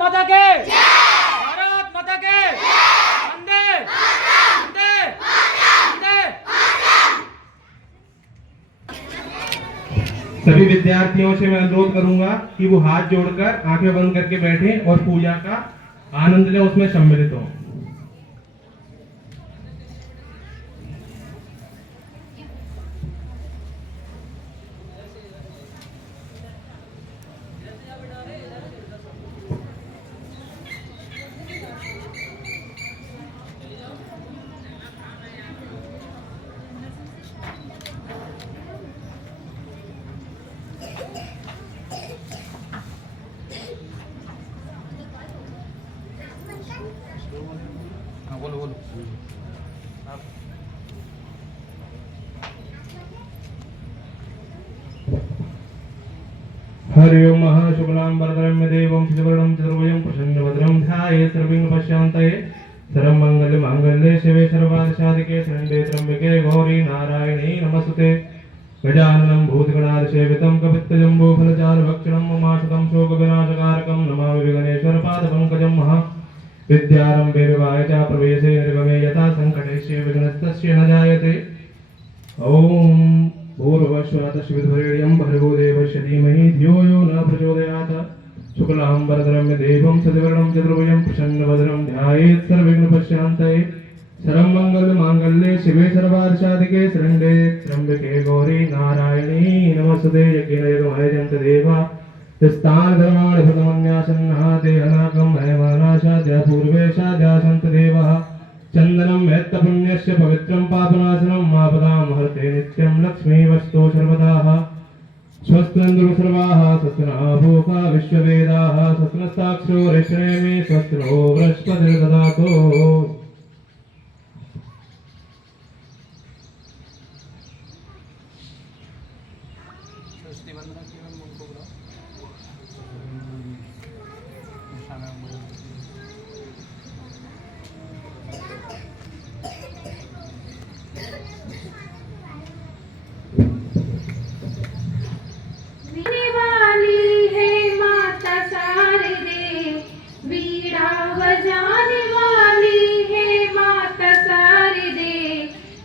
माता के भारत माता के वंदे वंदे वंदे। सभी विद्यार्थियों से मैं अनुरोध करूंगा कि वो हाथ जोड़कर आंखें बंद करके बैठें और पूजा का आनंद लें, उसमें सम्मिलित हों। बोलो बोलो। हरि ओम महाशुक्लां वरदं देवं शशिवर्णं चतुर्भुजं प्रसन्नवदनं ध्यायेत् सर्वविघ्नोपशान्तये। सर्वमङ्गलमाङ्गल्ये शिवे सर्वार्थसाधिके शरण्ये त्र्यम्बके गौरी नारायणी नमस्ते। गजाननं भूतगणाधिसेवितं कपित्तजम्बूफलचारुभक्षणं उमासुतं शोकविनाशकारकं नमामि विघ्नेश्वरपादपङ्कजं महा। विद्यारम्भे विवाहे च प्रवेशे निर्गमे यथा संकटेषु विघ्नस्तस्य न जायते। ओम भूर्भुवस्सुः विद्युरेण्यं भर्गो देवस्य धीमहि धियो यो न प्रचोदयात्। शुक्लां वरदं देवं शशिवर्णं चतुर्भुजं प्रसन्नवदनं ध्यायेत् सर्वविघ्नोपशान्तये। सर्वमङ्गलमाङ्गल्ये शिवे सर्वार्थसाधिके शरण्ये त्र्यम्बके गौरी नारायणी नमस्ते। यज्ञेन यज्ञमयजन्त देवा स्थान धर्माणि भगवन्यासन्नः देहनाकं भयमानाशाद्य पूर्वे शाद्यासन्त देवः। चन्दनं वेत्त पुण्यस्य पवित्रं पापनाशनं आपदां हरते नित्यं लक्ष्मी वस्तु सर्वदा। स्वस्तिन्द्रो सर्वाः स्वस्तिनः भूपा विश्ववेदाः स्वस्तिनस्ताक्षो ऋषिणेमि स्वस्तिनो बृहस्पतिर्दधातु।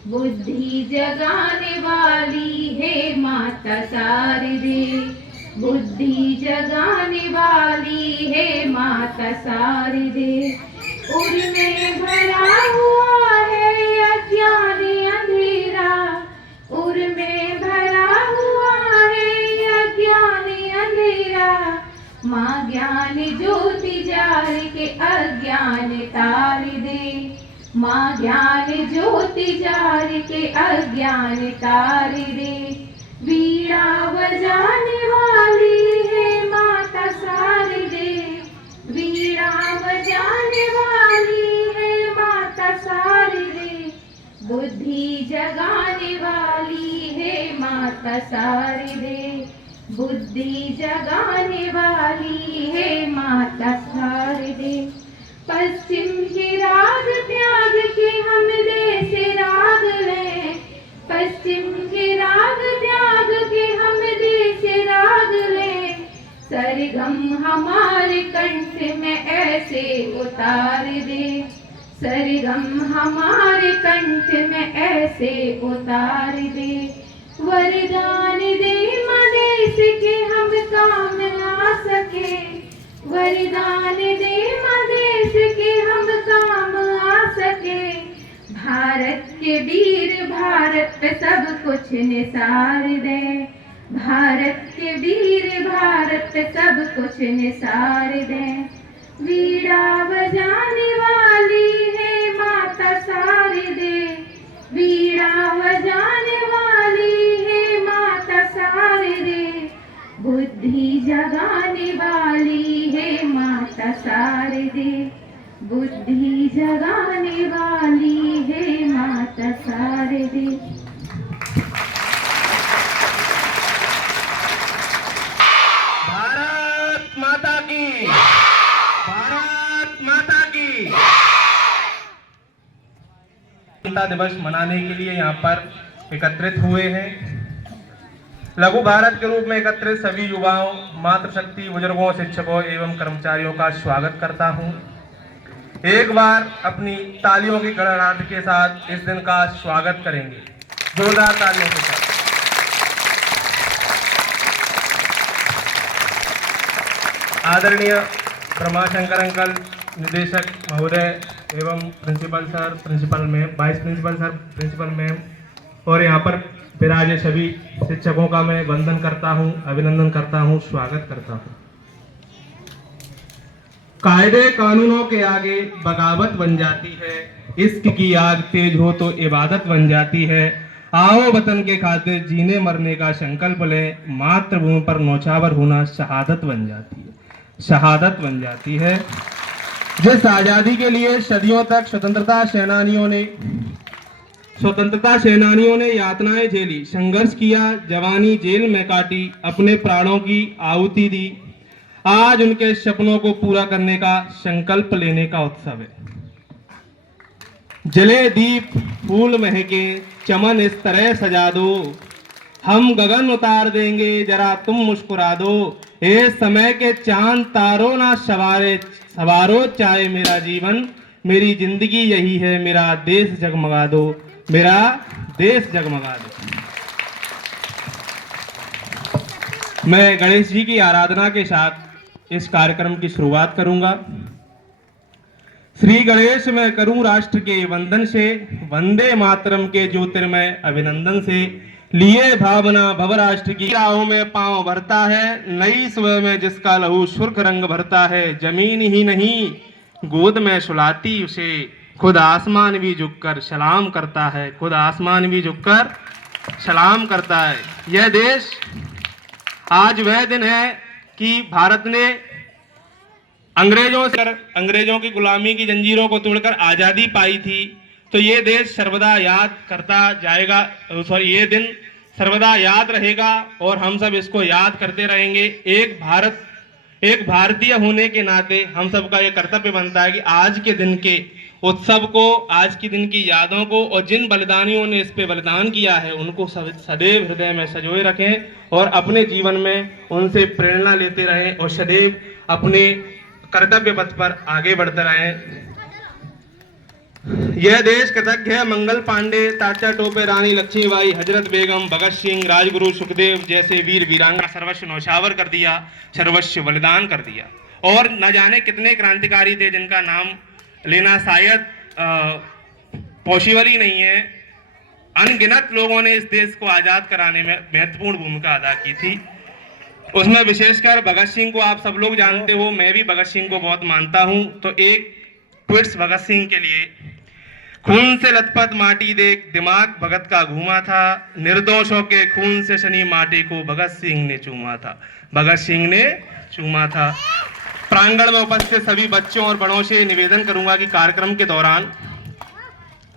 बुद्धि जगाने वाली है माता शारदे, बुद्धि जगाने वाली है माता शारदे। उर में भरा हुआ है अज्ञान अंधेरा, उर में भरा हुआ है अज्ञान अंधेरा। माँ ज्ञान ज्योति जार के अज्ञान तार दे, माँ ज्ञान ज्योति जार के अज्ञान तार दे। वीणा बजाने वाली है माता शारदे, वीणा बजाने वाली है माता शारदे। बुद्धि जगाने वाली है माता शारदे, बुद्धि जगाने वाली है माता शारदे। पश्चिम के राग त्याग के हम देश राग लें, पश्चिम के राग त्याग के हम देश राग लें। सरगम हमारे कंठ में ऐसे उतार दे, सरगम हमारे कंठ में ऐसे उतार दे। वरदान दे मदेश के हम काम आ सके, वरदान दे मदेश के हम काम आ सके। भारत के वीर भारत पे सब कुछ निसार दे, भारत के वीर भारत पे सब कुछ निसार दे। वीणा बजाने वाली है माता शारदे, वीणा बजाने वाली है माता शारदे। बुद्धि जगाने वाली है माता शारदे, बुद्धि जगाने वाली है माता शारदे। भारत माता की, भारत माता की। स्वतंत्रता दिवस मनाने के लिए यहाँ पर एकत्रित हुए हैं। लघु भारत के रूप में एकत्रित सभी युवाओं, मातृशक्ति, बुजुर्गों, शिक्षकों एवं कर्मचारियों का स्वागत करता हूं। एक बार अपनी तालियों की गड़गड़ाहट के साथ इस दिन का स्वागत करेंगे, जोरदार तालियों के साथ। आदरणीय ब्रह्माशंकर अंकल, निदेशक महोदय एवं principal sir, principal ma'am, vice principal sir, principal ma'am और यहाँ पर विराजे सभी शिक्षकों का मैं वंदन करता हूँ, अभिनंदन करता हूँ, स्वागत करता हूँ। कायदे कानूनों के आगे बगावत बन जाती है, इश्क की आग तेज हो तो इबादत बन जाती है। आओ वतन के खातिर जीने मरने का संकल्प लें, मातृभूमि पर नौछावर होना शहादत बन जाती है, शहादत बन जाती है। जिस आजादी के लिए सदियों तक स्वतंत्रता सेनानियों ने यातनाएं झेली, संघर्ष किया, जवानी जेल में काटी, अपने प्राणों की आहुति दी, आज उनके सपनों को पूरा करने का संकल्प लेने का उत्सव है। जले दीप, फूल महके, चमन इस तरह सजा दो, हम गगन उतार देंगे, जरा तुम मुस्कुरा दो। ए समय के चांद तारों ना सवारो चाहे मेरा जीवन, मेरी जिंदगी यही है, मेरा देश जगमगा दो, मेरा देश जगमगा दो। मैं गणेश जी की आराधना के साथ इस कार्यक्रम की शुरुआत करूंगा। श्री गणेश मैं करूं राष्ट्र के वंदन से, वंदे मातरम के ज्योतिर्मय अभिनंदन से, लिए भावना भव राष्ट्र की राहों में पांव भरता है, नई सुबह में जिसका लहू सुर्ख रंग भरता है, जमीन ही नहीं गोद में सुलाती उसे, खुद आसमान भी झुककर सलाम करता है, खुद आसमान भी झुककर सलाम करता है। यह देश, आज वह दिन है कि भारत ने अंग्रेजों की गुलामी की जंजीरों को तोड़कर आजादी पाई थी। तो ये देश सर्वदा याद करता जाएगा, ये दिन सर्वदा याद रहेगा और हम सब इसको याद करते रहेंगे। एक भारतीय होने के नाते हम सबका ये कर्तव्य बनता है कि आज के दिन के उत्सव को, आज के दिन की यादों को और जिन बलिदानियों ने इस पे बलिदान किया है उनको सदैव हृदय में संजोए रखें और अपने जीवन में उनसे प्रेरणा लेते रहें और सदैव अपने कर्तव्य पथ पर आगे बढ़ते रहें। यह देश कृतज्ञ है मंगल पांडे, तात्या टोपे, रानी लक्ष्मीबाई, हजरत बेगम, भगत सिंह, राजगुरु सुखदेव जैसे वीर वीरांगना सर्वस्व नौछावर कर दिया, सर्वस्व बलिदान कर दिया। और न जाने कितने क्रांतिकारी थे जिनका नाम लेना शायद पॉसिबल ही नहीं है। अनगिनत लोगों ने इस देश को आजाद कराने में महत्वपूर्ण भूमिका अदा की थी। उसमें विशेषकर भगत सिंह को आप सब लोग जानते हो, मैं भी भगत सिंह को बहुत मानता हूं। तो एक ट्वीट्स भगत सिंह के लिए, खून से लथपथ माटी देख दिमाग भगत का घूमा था, निर्दोषों के खून से सनी माटी को भगत सिंह ने चूमा था, भगत सिंह ने चूमा था। प्रांगण में उपस्थित सभी बच्चों और बड़ों से निवेदन करूंगा कि कार्यक्रम के दौरान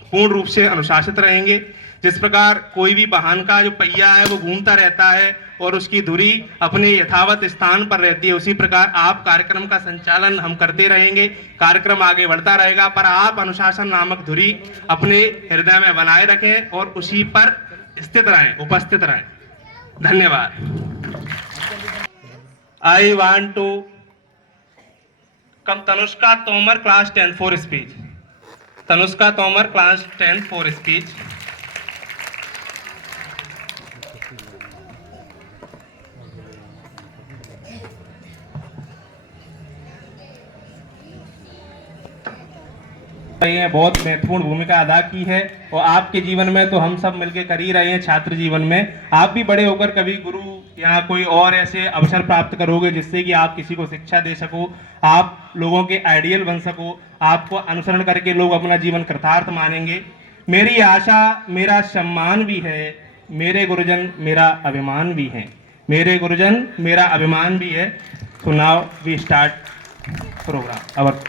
पूर्ण रूप से अनुशासित रहेंगे। जिस प्रकार कोई भी वाहन का जो पहिया है वो घूमता रहता है और उसकी धुरी अपने यथावत स्थान पर रहती है, उसी प्रकार आप कार्यक्रम का संचालन हम करते रहेंगे, कार्यक्रम आगे बढ़ता रहेगा, पर आप अनुशासन नामक धुरी अपने हृदय में बनाए रखें और उसी पर स्थित रहें, उपस्थित रहें। धन्यवाद। I want to come Tanushka Tomar class 10 for speech. Tanushka Tomar class 10 for speech. बहुत महत्वपूर्ण भूमिका अदा की है और आपके जीवन में तो हम सब मिलकर कर ही रहे हैं। छात्र जीवन में आप भी बड़े होकर कभी गुरु या कोई और ऐसे अवसर प्राप्त करोगे जिससे कि आप किसी को शिक्षा दे सको, आप लोगों के आइडियल बन सको, आपको अनुसरण करके लोग अपना जीवन कृतार्थ मानेंगे। मेरी आशा मेरा सम्मान भी है, मेरे गुरुजन मेरा अभिमान भी है, मेरे गुरुजन मेरा अभिमान भी है। So now we start program our.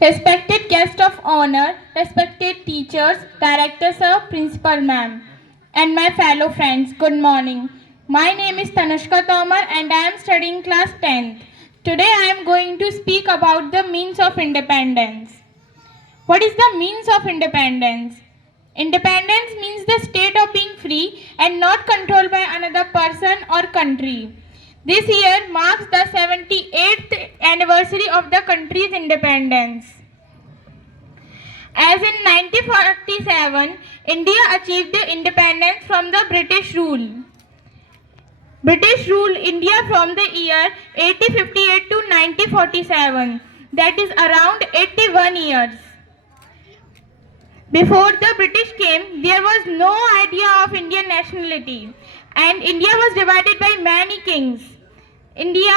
Respected guest of honor, respected teachers, director sir, principal ma'am, and my fellow friends, good morning. My name is Tanushka Tomar and I am studying class 10th. Today I am going to speak about the means of independence. What is the means of independence? Independence means the state of being free and not controlled by another person or country. This year marks the 78th anniversary of the country's independence. As in 1947, India achieved independence from the British rule. British ruled India from the year 1858 to 1947, that is around 81 years. Before the British came, there was no idea of Indian nationality, and India was divided by many kings. India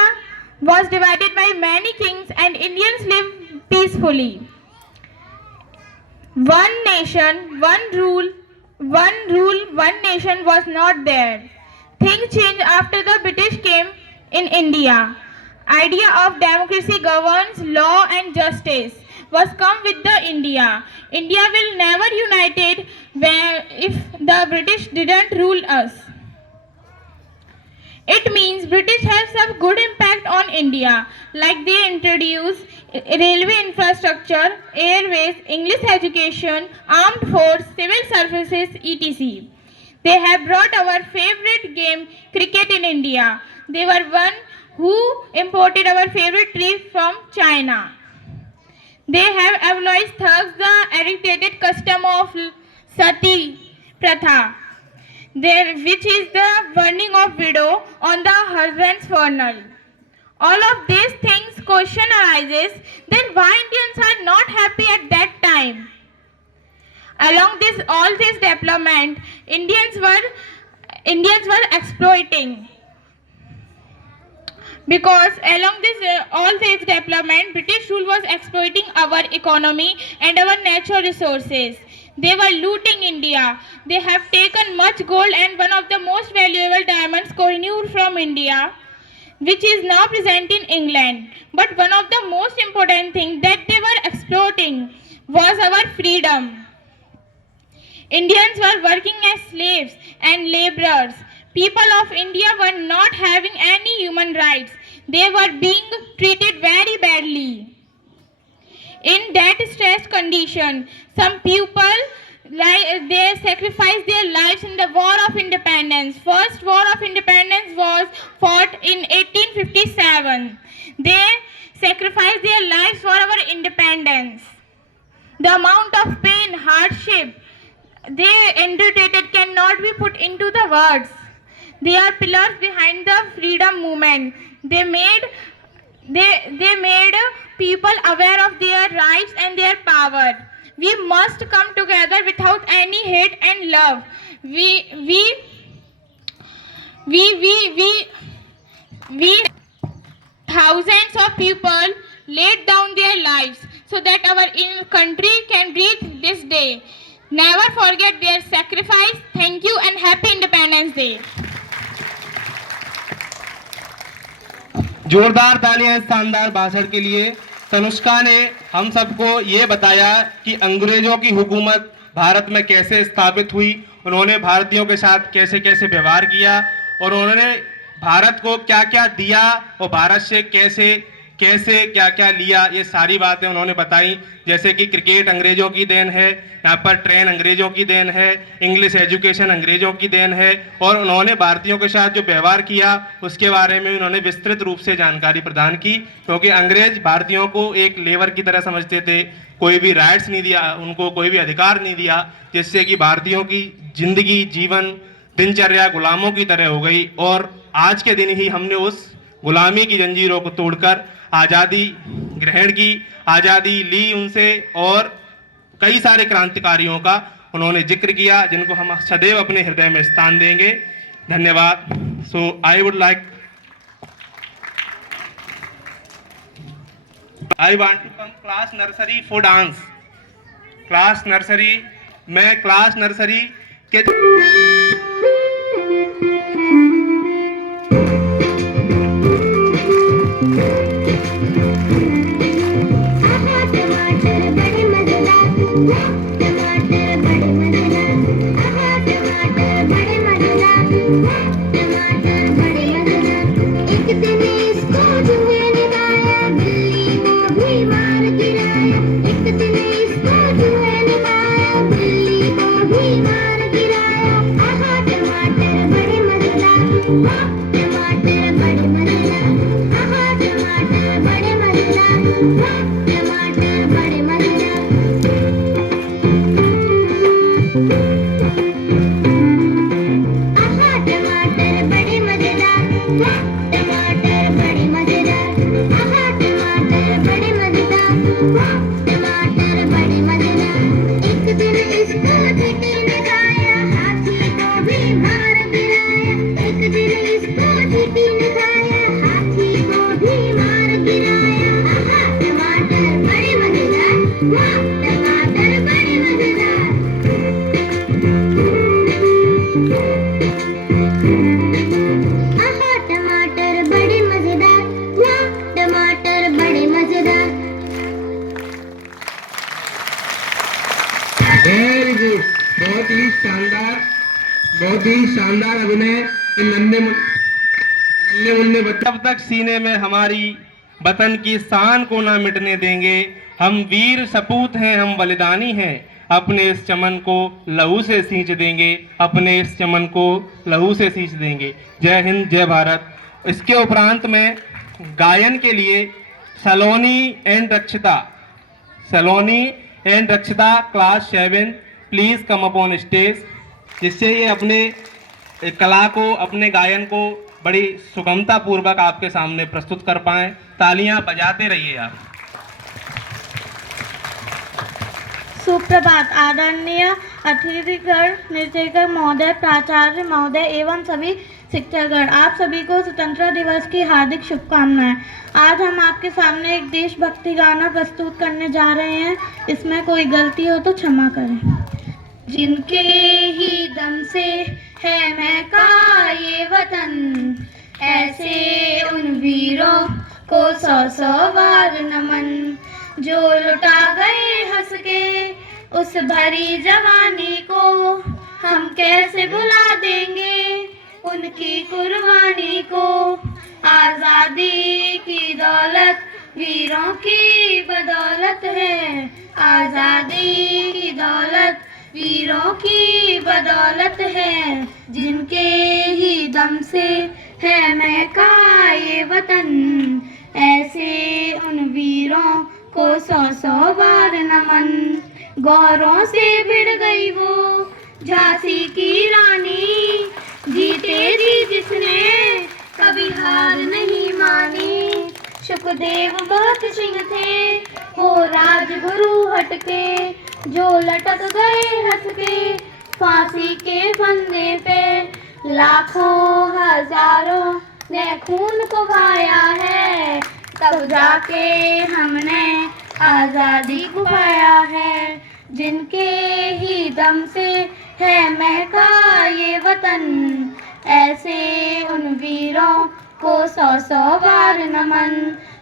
was divided by many kings and Indians lived peacefully. One nation, one rule, one nation was not there. Things changed after the British came in India. Idea of democracy governs law and justice was come with the India. India will never united where if the British didn't rule us. It means British have some good impact on India, like they introduced railway infrastructure, airways, English education, armed force, civil services, etc. They have brought our favorite game, cricket, in India. They were one who imported our favorite tree from China. They have abolished thugs, the irritated custom of sati pratha, which is the burning of widow on the husband's funeral. All of these things question arises, then why Indians are not happy at that time? Along all this development, Indians were exploiting. Because along all this development, British rule was exploiting our economy and our natural resources. They were looting India. They have taken much gold and one of the most valuable diamonds, Kohinoor from India, which is now present in England. But one of the most important things that they were exploiting was our freedom. Indians were working as slaves and laborers. People of India were not having any human rights. They were being treated very badly. In that stressed condition, some people they sacrificed their lives in the War of Independence. First War of Independence was fought in 1857. They sacrificed their lives for our independence. The amount of pain, hardship they endured cannot be put into the words. They are pillars behind the freedom movement. They made people aware of their rights and their power. We must come together without any hate and love. We thousands of people laid down their lives so that our country can breathe this day. Never forget their sacrifice. Thank you and happy Independence Day. जोरदार तालियां इस शानदार भाषण के लिए। तनुष्का ने हम सबको ये बताया कि अंग्रेजों की हुकूमत भारत में कैसे स्थापित हुई, उन्होंने भारतीयों के साथ कैसे कैसे व्यवहार किया और उन्होंने भारत को क्या क्या दिया और भारत से कैसे कैसे क्या क्या लिया, ये सारी बातें उन्होंने बताई। जैसे कि क्रिकेट अंग्रेजों की देन है, यहाँ पर ट्रेन अंग्रेजों की देन है, इंग्लिश एजुकेशन अंग्रेजों की देन है और उन्होंने भारतीयों के साथ जो व्यवहार किया उसके बारे में उन्होंने विस्तृत रूप से जानकारी प्रदान की। क्योंकि अंग्रेज भारतीयों को एक लेबर की तरह समझते थे, कोई भी राइट्स नहीं दिया उनको, कोई भी अधिकार नहीं दिया, जिससे कि भारतीयों की जिंदगी जीवन दिनचर्या गुलामों की तरह हो गई। और आज के दिन ही हमने उस गुलामी की जंजीरों को तोड़कर आज़ादी ग्रहण की, आज़ादी ली उनसे और कई सारे क्रांतिकारियों का उन्होंने जिक्र किया जिनको हम सदैव अपने हृदय में स्थान देंगे। धन्यवाद। So I want to come class nursery for dance. Class nursery, मैं क्लास नर्सरी के एक दिन इसको जुए निकाल वेरी गुड, बहुत ही शानदार अभिनय। इन नन्हे मुन्ने बच्चे जब तक सीने में हमारी वतन की शान को ना मिटने देंगे, हम वीर सपूत हैं, हम बलिदानी हैं, अपने इस चमन को लहू से सींच देंगे, अपने इस चमन को लहू से सींच देंगे। जय हिंद, जय भारत। इसके उपरांत में गायन के लिए सलोनी एंड रक्षिता class 7 please come upon stage, जिससे ये अपने कला को, अपने गायन को बड़ी सुगमता पूर्वक आपके सामने प्रस्तुत कर पाएं। तालियां बजाते रहिए आप। सुप्रभात। आदरणीय अतिथिगण, निर्देशक महोदय, प्राचार्य महोदय एवं सभी शिक्षकगण, आप सभी को स्वतंत्रता दिवस की हार्दिक शुभकामनाएं। आज हम आपके सामने एक देशभक्ति गाना प्रस्तुत करने जा रहे हैं। इसमें कोई गलती हो तो क्षमा करें। जिनके ही दम से है महका ये वतन, ऐसे उन वीरों को 100 बार नमन, जो लुटा गए हंस के उस भरी जवानी को, हम कैसे भुला देंगे उनकी कुर्बानी को। आज़ादी की दौलत वीरों की बदौलत है, आज़ादी की दौलत वीरों की बदौलत है, जिनके ही दम से है महका ये वतन, ऐसे उन वीरों को 100 बार नमन। गौरों से भिड़ गई वो झांसी की रानी, जीते जी जिसने कभी हार नहीं मानी। सुखदेव भगत सिंह थे वो राजगुरु हटके, जो लटक गए हंस के फांसी के फंदे पे। लाखों हजारों ने खून को बहाया है, तब जाके हमने आज़ादी को पाया है। जिनके ही दम से है महका ये वतन, ऐसे उन वीरों को 100 बार नमन,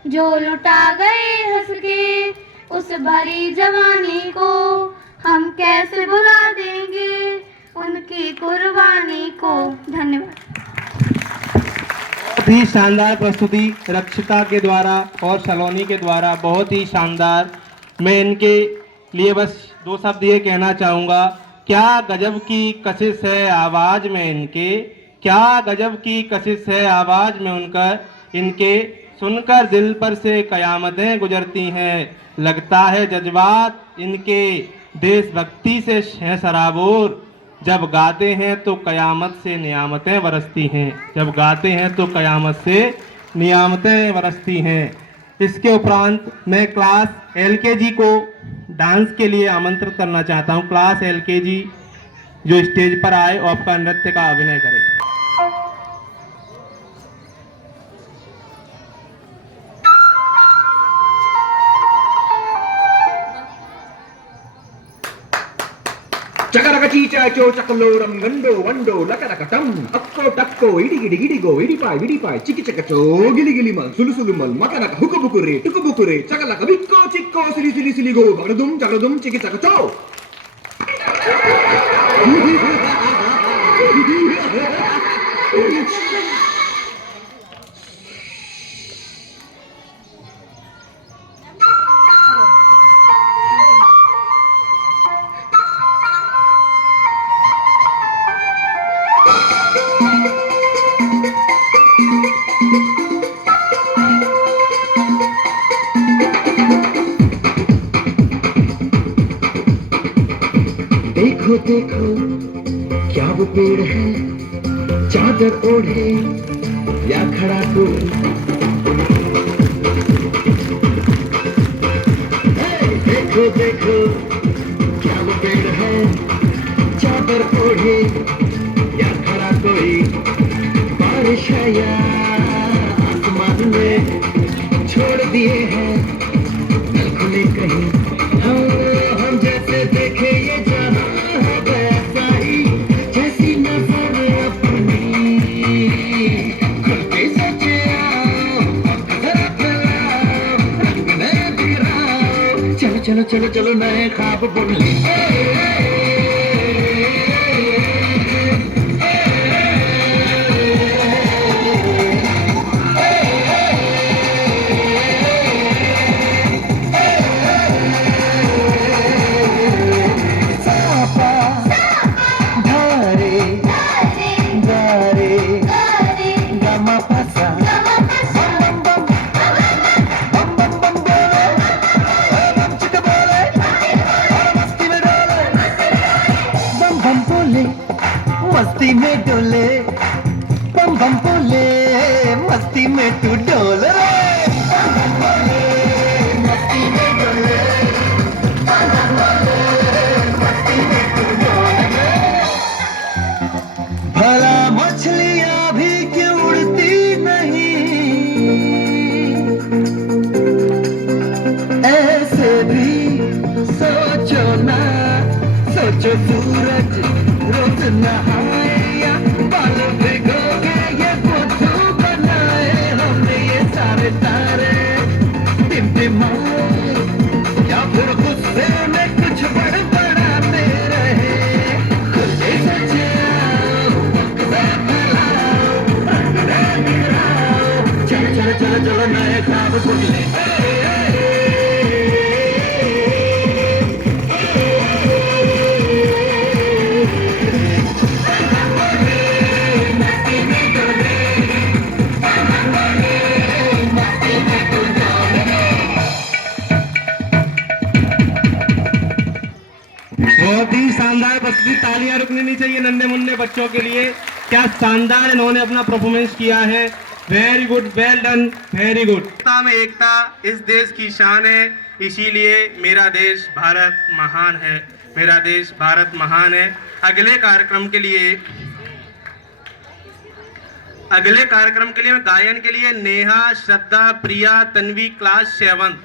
जो लुटा गए हंस के उस भरी जवानी को, हम कैसे भुला देंगे उनकी कुर्बानी को। धन्यवाद। बहुत ही शानदार प्रस्तुति रक्षिता के द्वारा और सलोनी के द्वारा, बहुत ही शानदार। मैं इनके लिए बस 2 शब्द ये कहना चाहूँगा, क्या गजब की कशिश है आवाज़ में इनके, क्या गजब की कशिश है आवाज़ में उनका, इनके सुनकर दिल पर से कयामतें गुजरती हैं। लगता है जज्बात इनके देशभक्ति से हैं सराबोर, जब गाते हैं तो कयामत से नियामतें बरसती हैं, जब गाते हैं तो कयामत से नियामतें बरसती हैं। इसके उपरांत मैं क्लास LKG को डांस के लिए आमंत्रित करना चाहता हूं। क्लास LKG जो स्टेज पर आए और आपका नृत्य का अभिनय करें। చకరక చీచాచో చకలోరం గండో వండో లకరకటం అక్కో టక్కో ఇడిగిడి గిడిగో ఇడిపాయ్ విడిపాయ్ చికి చకచో గిలిగిలి మల్ సులుసులు మల్ మకరక హుకుబుకురే టుకుబుకురే చకలక విక్కో చిక్కో సిలి సిలి సిలిగో బగడుదుం చగడుదుం చికి చకచో देखो देखो क्या वो पेड़ है, चादर ओढ़े या खड़ा कोई। देखो देखो क्या वो पेड़ है, चादर ओढ़े या खड़ा कोई। बारिश है या आसमान में छोड़ दिए हैं नल खुले कहीं। हम जैसे देखे ये जहां है वैसा ही, जैसी नजर अपनी खुलते सोचे आओ, जरा फैलाओ, रंग नए बिखराओ। चलो चलो चलो चलो नए ख्वाब बुन ले। मस्ती में डोले बम बम बोले मस्ती में तू डोल रे बम बम बोले मस्ती में डोले बम बम बोले मस्ती में तू डोल रे भला मछलियां भी क्यों उड़ती नहीं ऐसे भी सोचो ना सोचो सूरज रोज नहाए या बाल भिगोगे ये बुद्धू बनाए हमने ये सारे तारे टिमटिमाए या फिर गुस्से में कुछ बड़बड़ाते रहे खुले सचे आओ वक्त फैलाओ अंधेरे गिराओ चलो चलो चलो चलो नए ख्वाब बुनले बहुत ही शानदार प्रस्तुति, तालियां रुकनी नहीं चाहिए नन्हे मुन्ने बच्चों के लिए। क्या शानदार इन्होंने अपना परफॉर्मेंस किया है। Very good, well done, very good. एकता में एकता इस देश की शान है, इसीलिए मेरा देश भारत महान है, मेरा देश भारत महान है। अगले कार्यक्रम के लिए मैं गायन के लिए नेहा, श्रद्धा, प्रिया, तन्वी क्लास 7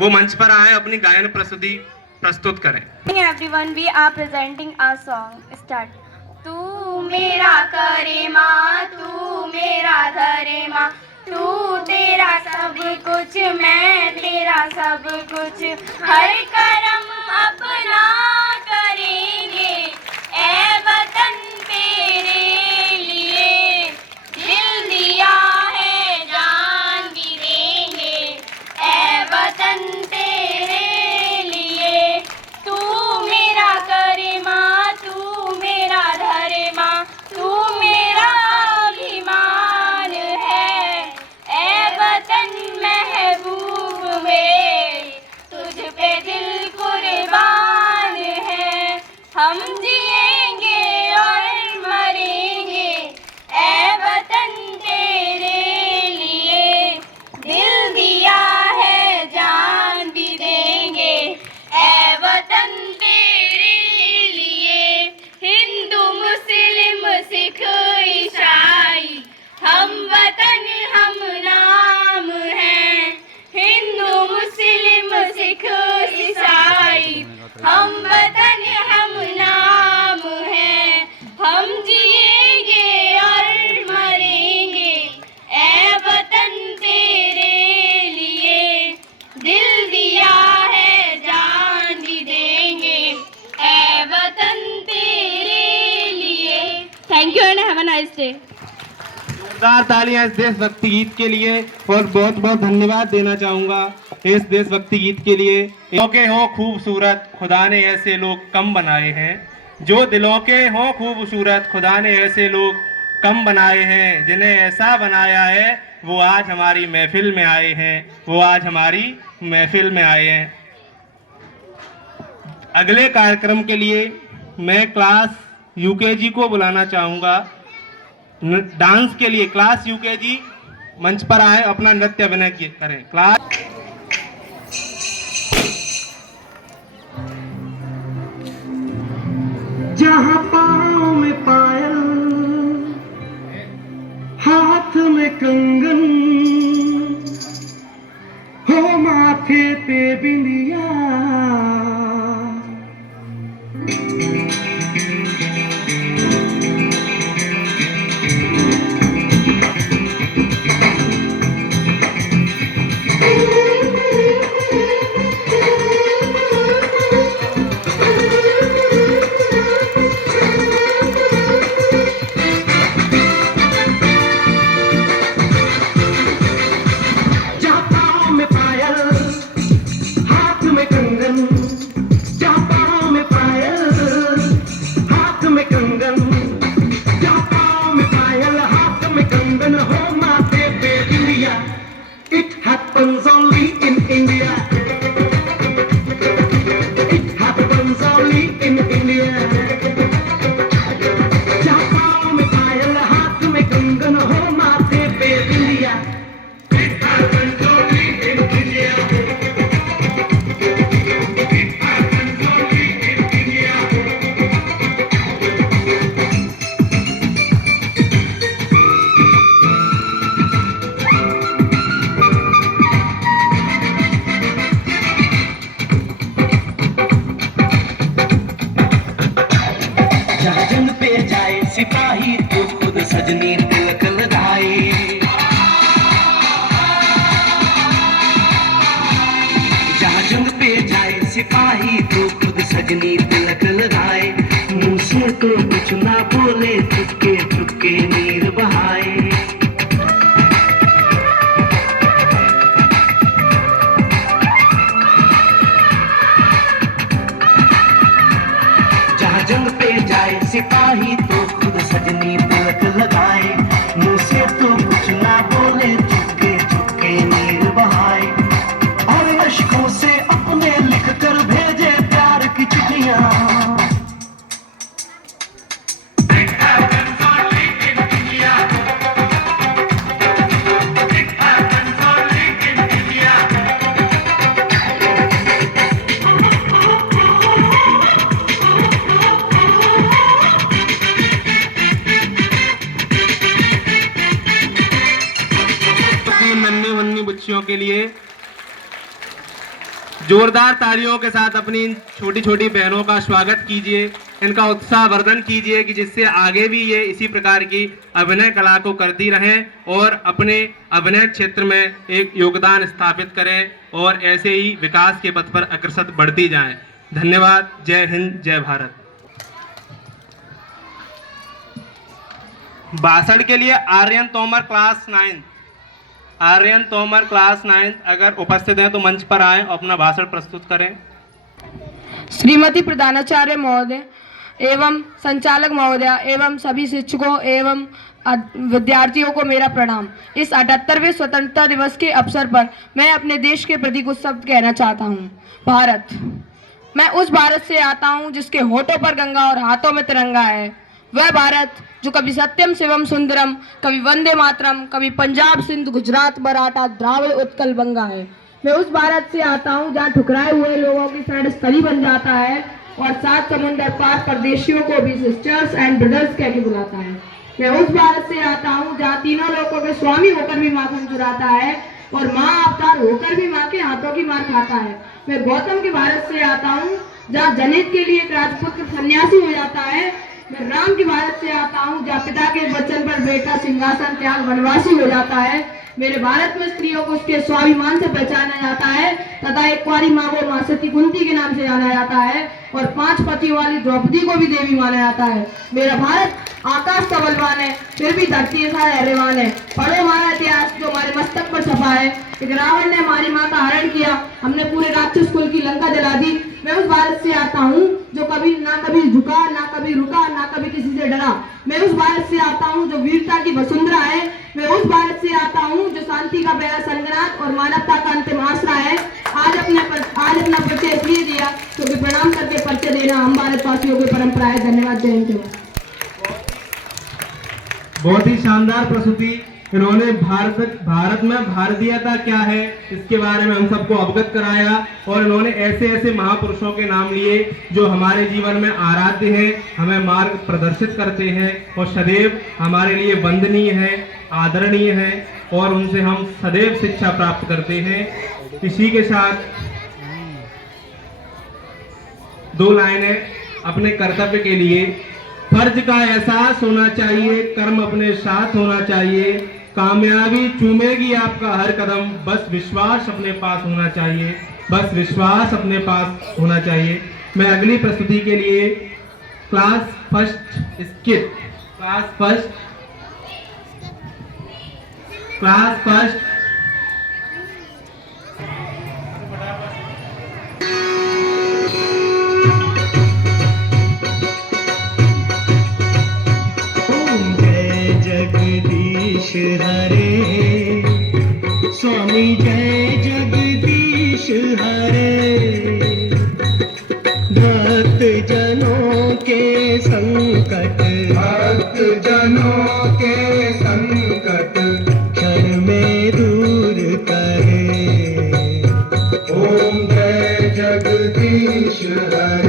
वो मंच पर आए, अपनी गायन प्रस्तुति प्रस्तुत करें। Everyone, we are presenting our song. Start. तू मेरा करे माँ, तू मेरा धरे माँ, तू तेरा सब कुछ, मैं तेरा सब कुछ, हर कर्म अपना करेंगे ए वतन तेरे लिए, दिल दिया है जान भी देंगे ए वतन तेरे लिए। तू मेरा करे माँ, तू मेरा धरे माँ, तू मेरा अभिमान है ए वतन महबूब मेरे, तुझ पे दिल कुर्बान है। हम जिएंगे और मरेंगे ए वतन तेरे लिए, दिल दिया है जान भी देंगे ए वतन तेरे लिए। हिंदू मुस्लिम सिख ईसाई हम वतन हम नाम हैं, हिंदू मुस्लिम सिख ईसाई हम वतन हम नाम हैं। हम जिएंगे और मरेंगे ए वतन तेरे लिए, दिल दिया है जान भी देंगे ए वतन तेरे लिए। Thank you and have a nice day. जोरदार तालियां इस देशभक्ति गीत के लिए और बहुत बहुत धन्यवाद देना चाहूंगा इस देशभक्ति गीत के लिए। दिलों के हों खूबसूरत खुदा ने ऐसे लोग कम बनाए हैं, जो दिलों के हों खूबसूरत खुदा ने ऐसे लोग कम बनाए हैं, जिन्हें ऐसा बनाया है वो आज हमारी महफिल में आए हैं, वो आज हमारी महफिल में आए हैं। अगले कार्यक्रम के लिए मैं क्लास यूकेजी को बुलाना चाहूँगा। डांस के लिए क्लास यूकेजी मंच पर आए, अपना नृत्य अभिनय करें। क्लास जहाँ पाँव में पायल हाथ में कंगन हो माथे पे बिंदिया, सजनी तिलक लगाए। जहाँ जंग पे जाए सिपाही तो खुद सजनी तिलक लगाए। मुंह से तो कुछ ना बोले, चुपके चुपके नीर बहाए। जहाँ जंग पे जाए सिपाही तो खुद सजनी तिलक लगाए। मुंह से तो कुछ ना बोले, चुपके चुपके नीर बहाए। और अश्कों से अपने लिख कर भेजे प्यार की चिट्ठियां। नन्ही मुन्नी बच्चियों के लिए जोरदार तालियों के साथ अपनी छोटी छोटी बहनों का स्वागत कीजिए, इनका उत्साह वर्धन कीजिए कि जिससे आगे भी ये इसी प्रकार की अभिनय कला को करती रहें और अपने अभिनय क्षेत्र में एक योगदान स्थापित करें और ऐसे ही विकास के पथ पर अग्रसर बढ़ती जाएं। धन्यवाद। जय हिंद, जय भारत। भाषण के लिए आर्यन तोमर क्लास 9, आर्यन तोमर क्लास 9 अगर उपस्थित हैं तो मंच पर आएं और अपना भाषण प्रस्तुत करें। श्रीमती प्रधानाचार्य महोदय एवं संचालक महोदया एवं सभी शिक्षकों एवं विद्यार्थियों को मेरा प्रणाम। इस 78वें स्वतंत्रता दिवस के अवसर पर मैं अपने देश के प्रति कुछ शब्द कहना चाहता हूँ। भारत, मैं उस भारत से आता हूँ जिसके होठों पर गंगा और हाथों में तिरंगा है। वह भारत जो कभी सत्यम शिवम सुंदरम, कभी वंदे मातरम, कभी पंजाब सिंध गुजरात मराठा द्राविड़ उत्कल बंगा है। मैं उस भारत से आता हूँ जहाँ ठुकराए हुए लोगों की शरण स्थली बन जाता है और 7 समुंदर पार परदेशियों को भी सिस्टर्स एंड ब्रदर्स कह के बुलाता है। मैं उस भारत से आता हूँ जहाँ तीनों लोगों के स्वामी होकर भी माखन चुराता है और माँ अवतार होकर भी माँ के हाथों की मार खाता है। मैं गौतम के भारत से आता हूँ जहाँ जनहित के लिए एक राजपुत्र सन्यासी हो जाता है। मैं राम की भारत से आता हूँ जहाँ पिता के वचन पर बेटा सिंहासन त्याग वनवासी हो जाता है। मेरे भारत में स्त्रियों को उसके स्वाभिमान से पहचाना जाता है तथा एक कुंवारी माँ को माँ सती कुंती के नाम से जाना जाता है और 5 पति वाली द्रौपदी को भी देवी माना जाता है। मेरा भारत आकाश का बलवान है, फिर भी धरती ऐसा रहवान है। पढ़ो हमारा इतिहास जो हमारे मस्तक पर छपा है। एक रावण ने हमारी माँ का हरण किया, हमने पूरे राक्षस कुल की लंका जला दी। मैं उस भारत से आता हूँ जो कभी झुका, ना कभी रुका, ना कभी किसी से डरा। मैं उस भारत से आता हूँ जो वीरता की वसुंधरा है। मैं उस भारत से आता हूँ जो शांति का पहला संगनाथ और मानवता का अंतिम आसरा है। आज अपना परिचय इसलिए दिया क्योंकि प्रणाम करके परिचय देना हम भारतवासियों की परंपरा है। धन्यवाद। जय हिंद। बहुत ही शानदार प्रस्तुति। इन्होंने भारत में भारतीयता क्या है इसके बारे में हम सबको अवगत कराया और इन्होंने ऐसे ऐसे महापुरुषों के नाम लिए जो हमारे जीवन में आराध्य हैं, हमें मार्ग प्रदर्शित करते हैं और सदैव हमारे लिए वंदनीय है, आदरणीय है और उनसे हम सदैव शिक्षा प्राप्त करते हैं। इसी के साथ 2 लाइनें अपने कर्तव्य के लिए। फर्ज का एहसास होना चाहिए, कर्म अपने साथ होना चाहिए, कामयाबी चूमेगी आपका हर कदम, बस विश्वास अपने पास होना चाहिए, बस विश्वास अपने पास होना चाहिए। मैं अगली प्रस्तुति के लिए class first skit, class first Jagdish हरे, स्वामी जय जगदीश हरे। भक्त जनों के संकट, क्षण में दूर करे। ओम जय जगदीश हरे।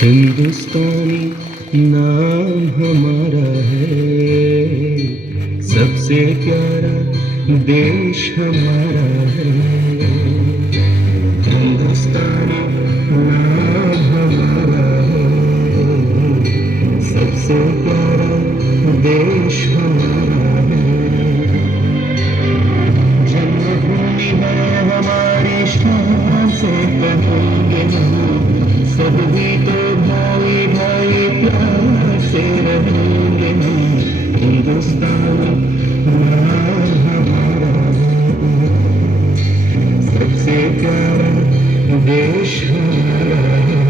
हिंदुस्तानी नाम हमारा है, सबसे प्यारा देश हमारा है। हिंदुस्तानी नाम हमारा है, सबसे प्यारा देश हमारा है। जन्मभूमि है हमारी, शान से कहेंगे हम, सभी तो भाई भाई प्यार से रहेंगे हम। हिंदुस्तान नाम हमारा है, सबसे प्यारा देश हमारा है।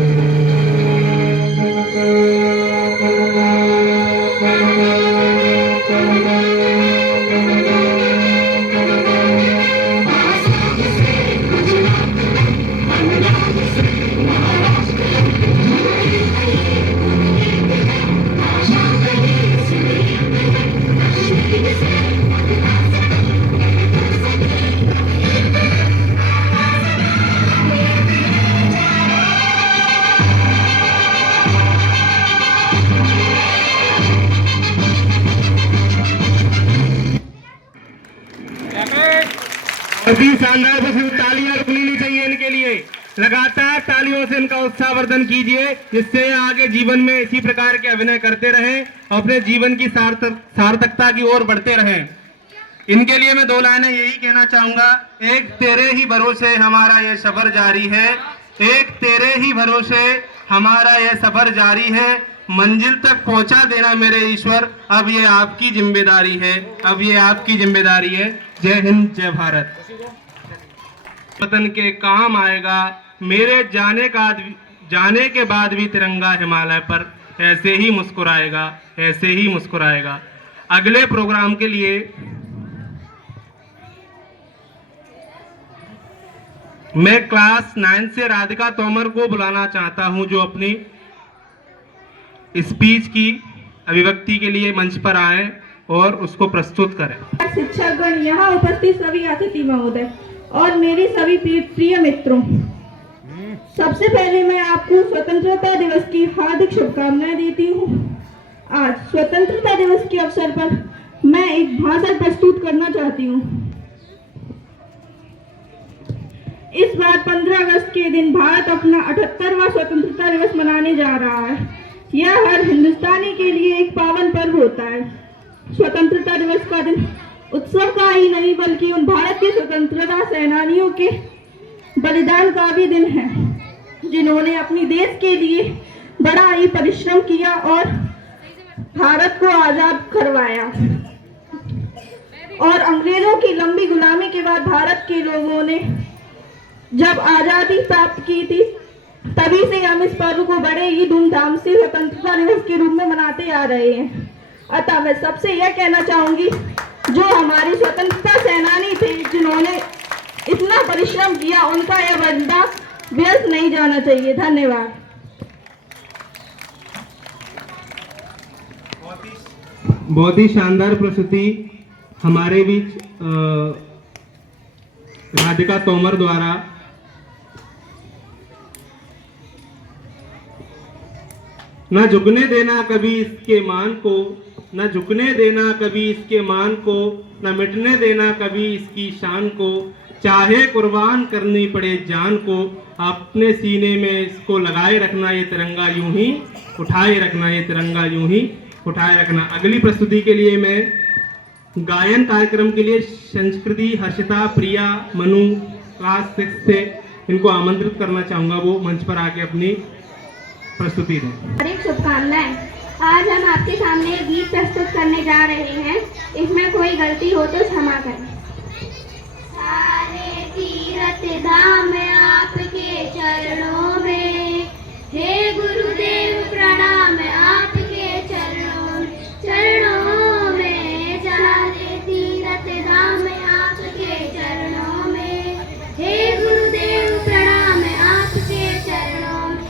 अभी शानदार बस तालियां रुकनी नहीं चाहिए इनके लिए। लगातार तालियों से इनका उत्साहवर्धन कीजिए, जिससे आगे जीवन में इसी प्रकार के अभिनय करते रहें और अपने जीवन की सार्थकता की ओर बढ़ते रहें। इनके लिए मैं दो लाइनें यही कहना चाहूंगा। एक तेरे ही भरोसे हमारा ये सफर जारी है, एक तेरे ही भरोसे हमारा ये सफर जारी है। मंजिल तक पहुंचा देना मेरे ईश्वर, अब ये आपकी जिम्मेदारी है, अब ये आपकी जिम्मेदारी है। जय हिंद, जय भारत। वतन के काम आएगा, मेरे जाने के बाद भी तिरंगा हिमालय पर ऐसे ही मुस्कुराएगा, ऐसे ही मुस्कुराएगा। अगले प्रोग्राम के लिए मैं क्लास 9 से राधिका तोमर को बुलाना चाहता हूं, जो अपनी स्पीच की अभिव्यक्ति के लिए मंच पर आए और उसको प्रस्तुत करें। शिक्षकगण, यहाँ उपस्थित सभी अतिथि महोदय और मेरे सभी प्रिय मित्रों, सबसे पहले मैं आपको स्वतंत्रता दिवस की हार्दिक शुभकामनाएं देती हूँ। आज स्वतंत्रता दिवस के अवसर पर मैं एक भाषण प्रस्तुत करना चाहती हूँ। इस बार 15 अगस्त के दिन भारत अपना 78वां स्वतंत्रता दिवस मनाने जा रहा है। यह हर हिंदुस्तानी के लिए एक पावन पर्व होता है। स्वतंत्रता दिवस का दिन उत्सव का ही नहीं बल्कि उन भारत के स्वतंत्रता सेनानियों के बलिदान का भी दिन है, जिन्होंने अपनी देश के लिए बड़ा ही परिश्रम किया और भारत को आजाद करवाया। और अंग्रेजों की लंबी गुलामी के बाद भारत के लोगों ने जब आजादी प्राप्त की थी, तभी से हम इस पर्व को बड़े ही धूमधाम से स्वतंत्रता दिवस के रूप में मनाते आ रहे हैं। अतः मैं सबसे यह कहना चाहूंगी, जो हमारे स्वतंत्रता सेनानी थे, जिन्होंने इतना परिश्रम किया, उनका यह बलिदान व्यर्थ नहीं जाना चाहिए। धन्यवाद। बहुत ही शानदार प्रस्तुति हमारे बीच राधिका तोमर द्वारा न झुकने देना कभी इसके मान को, न झुकने देना कभी इसके मान को, न मिटने देना कभी इसकी शान को, चाहे कुर्बान करनी पड़े जान को, अपने सीने में इसको लगाए रखना ये तिरंगा यूं ही उठाए रखना, ये तिरंगा यूं ही उठाए रखना। अगली प्रस्तुति के लिए मैं गायन कार्यक्रम के लिए संस्कृति, हर्षिता, प्रिया, मनु क्लास 6 से इनको आमंत्रित करना चाहूँगा, वो मंच पर आके अपनी प्रस्तुति दें। हार्दिक शुभकामनाएं। आज हम आपके सामने एक गीत प्रस्तुत करने जा रहे हैं, इसमें कोई गलती हो तो क्षमा करें। सारे तीर्थ धाम आपके चरणों में, हे गुरुदेव प्रणाम आपके चरणों में, सारे तीर्थ धाम आपके चरणों में, हे गुरुदेव प्रणाम आपके चरणों में।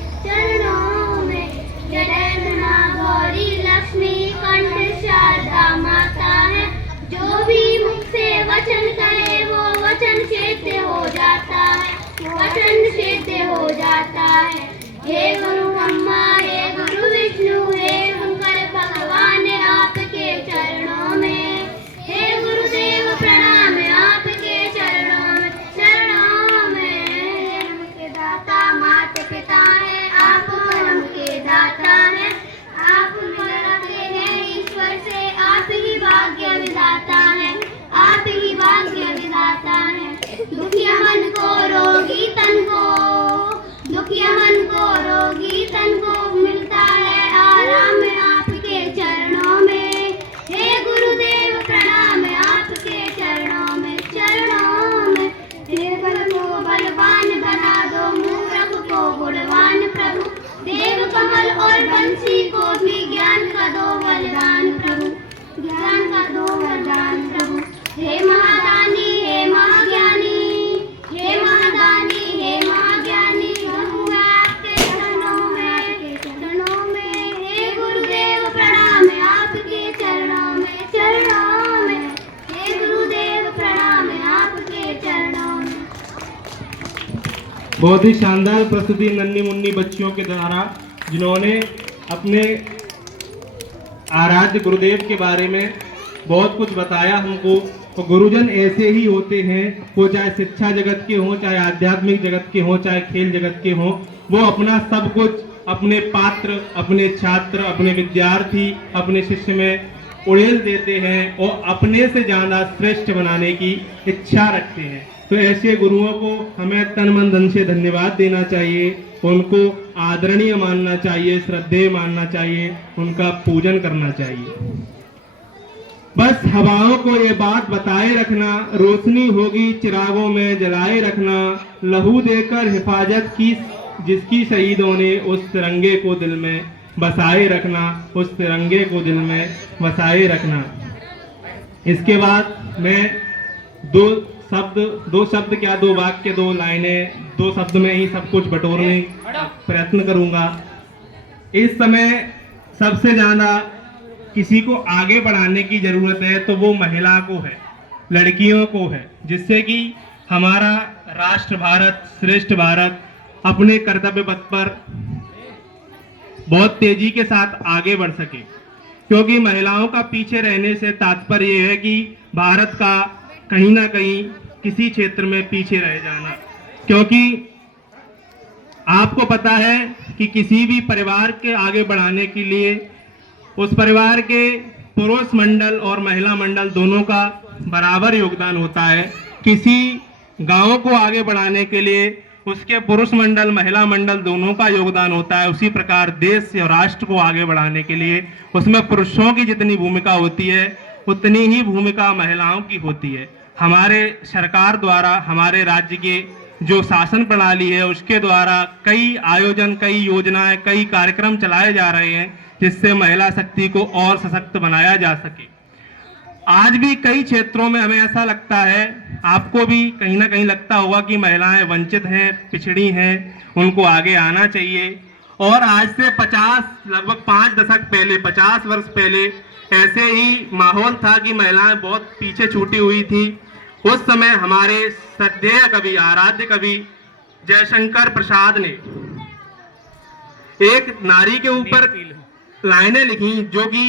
जय माँ गौरी लक्ष्मी कंठ शारदा माता है, जो भी मुख से वचन करे वो वचन सिद्ध हो जाता है, वचन सिद्ध हो जाता है। हे गुरु ब्रह्मा, हे गुरु विष्णु, हे शंकर भगवान आपके चरणों में, हे गुरुदेव प्रणाम आपके चरणों में, चरणों में। जन्म के दाता माता पिता है, आप कर्म के दाता है, आप मिलते हैं ईश्वर से, आप ही भाग्य विधाता है, आप ही भाग्य विधाता है। दुखिया मन को रोगी तन को, दुखिया मन को रोगी तन को मिलता है आराम आपके चरणों में, हे गुरुदेव प्रणाम आपके चरणों में, चरणों में। निर्बल को बलवान बना दो, मूर्ख को गुणवान प्रभु, देव कमल और बंसी को भी ज्ञान का दो वरदान प्रभु, ज्ञान का दो वरदान प्रभु। हे महादानी, हे महाज्ञानी, हे महादानी, हे महाज्ञानी, रहूं मैं आपके चरणों में, चरणों में। हे गुरुदेव प्रणाम आपके चरणों में, चरणों में। हे गुरुदेव प्रणाम आपके चरणों में। बहुत ही शानदार प्रस्तुति नन्ही मुन्नी बच्चियों के द्वारा, जिन्होंने अपने आराध्य गुरुदेव के बारे में बहुत कुछ बताया हमको। तो गुरुजन ऐसे ही होते हैं, वो चाहे शिक्षा जगत के हों, चाहे आध्यात्मिक जगत के हों, चाहे खेल जगत के हों, वो अपना सब कुछ अपने पात्र, अपने छात्र, अपने विद्यार्थी, अपने शिष्य में उड़ेल देते हैं और अपने से ज़्यादा श्रेष्ठ बनाने की इच्छा रखते हैं। तो ऐसे गुरुओं को हमें तन मन धन से धन्यवाद देना चाहिए, उनको आदरणीय मानना चाहिए, श्रद्धेय मानना चाहिए, उनका पूजन करना चाहिए। बस हवाओं को ये बात बताए रखना, रोशनी होगी चिरागों में जलाए रखना, लहू देकर हिफाजत की जिसकी शहीदों ने, उस तिरंगे को दिल में बसाए रखना, उस तिरंगे को दिल में बसाए रखना। इसके बाद मैं दो शब्द क्या, दो वाक्य, दो लाइनें, दो शब्द में ही सब कुछ बटोरने का प्रयत्न करूंगा। इस समय सबसे ज्यादा किसी को आगे बढ़ाने की जरूरत है तो वो महिला को है, लड़कियों को है, जिससे कि हमारा राष्ट्र भारत, श्रेष्ठ भारत अपने कर्तव्य पथ पर बहुत तेजी के साथ आगे बढ़ सके। क्योंकि महिलाओं का पीछे रहने से तात्पर्य यह है कि भारत का कहीं ना कहीं किसी क्षेत्र में पीछे रह जाना। क्योंकि आपको पता है कि किसी भी परिवार के आगे बढ़ाने के लिए उस परिवार के पुरुष मंडल और महिला मंडल दोनों का बराबर योगदान होता है। किसी गांव को आगे बढ़ाने के लिए उसके पुरुष मंडल महिला मंडल दोनों का योगदान होता है। उसी प्रकार देश और राष्ट्र को आगे बढ़ाने के लिए उसमें पुरुषों की जितनी भूमिका होती है उतनी ही भूमिका महिलाओं की होती है। हमारे सरकार द्वारा हमारे राज्य के जो शासन प्रणाली है उसके द्वारा कई आयोजन, कई योजनाएं, कई कार्यक्रम चलाए जा रहे हैं जिससे महिला शक्ति को और सशक्त बनाया जा सके। आज भी कई क्षेत्रों में हमें ऐसा लगता है, आपको भी कहीं ना कहीं लगता होगा कि महिलाएं वंचित हैं, पिछड़ी हैं, उनको आगे आना चाहिए। और आज से लगभग 5 दशक पहले, 50 वर्ष पहले ऐसे ही माहौल था कि महिलाएं बहुत पीछे छूटी हुई थी। उस समय हमारे श्रद्धेय कवि, आराध्य कवि जयशंकर प्रसाद ने एक नारी के ऊपर लाइनें लिखी जो कि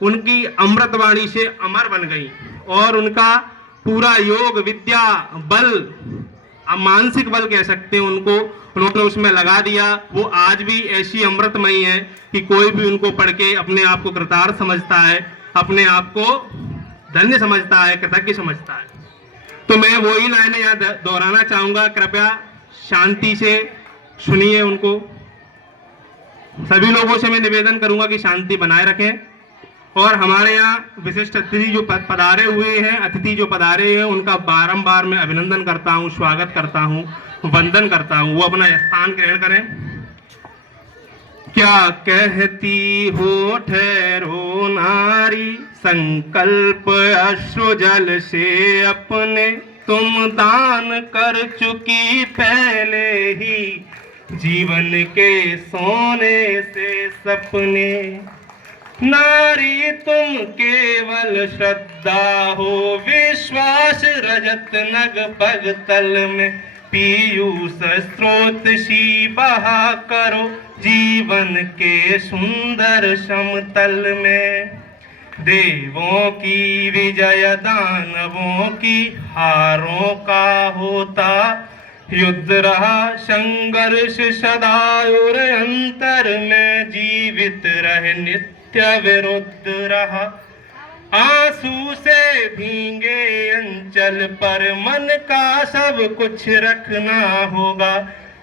उनकी अमृतवाणी से अमर बन गई और उनका पूरा योग, विद्या, बल, मानसिक बल कह सकते हैं उनको, उन्होंने उसमें लगा दिया। वो आज भी ऐसी अमृतमयी है कि कोई भी उनको पढ़ के अपने आप को कृतार्थ समझता है, अपने आप को धन्य समझता है, कृतज्ञ समझता है। तो मैं वही लाइनें यहाँ दोहराना चाहूंगा, कृपया शांति से सुनिए उनको। सभी लोगों से मैं निवेदन करूंगा कि शांति बनाए रखें। और हमारे यहाँ विशिष्ट अतिथि जो पधारे हुए हैं, उनका बारंबार मैं अभिनंदन करता हूँ, स्वागत करता हूँ, वंदन करता हूँ। वो अपना स्थान ग्रहण करें। क्या कहती हो ठहरो नारी, संकल्प अश्रु जल से अपने, तुम दान कर चुकी पहले ही जीवन के सोने से सपने। नारी तुम केवल श्रद्धा हो, विश्वास रजत नग पग तल में, पीयूष स्रोत सी बहा करो जीवन के सुंदर समतल में। देवों की विजय दानवों की हारों का होता युद्ध रहा, संघर्ष सदा और अंतर में जीवित रहे नित्य विरुद्ध रहा। आंसू से भींगे अंचल पर मन का सब कुछ रखना होगा,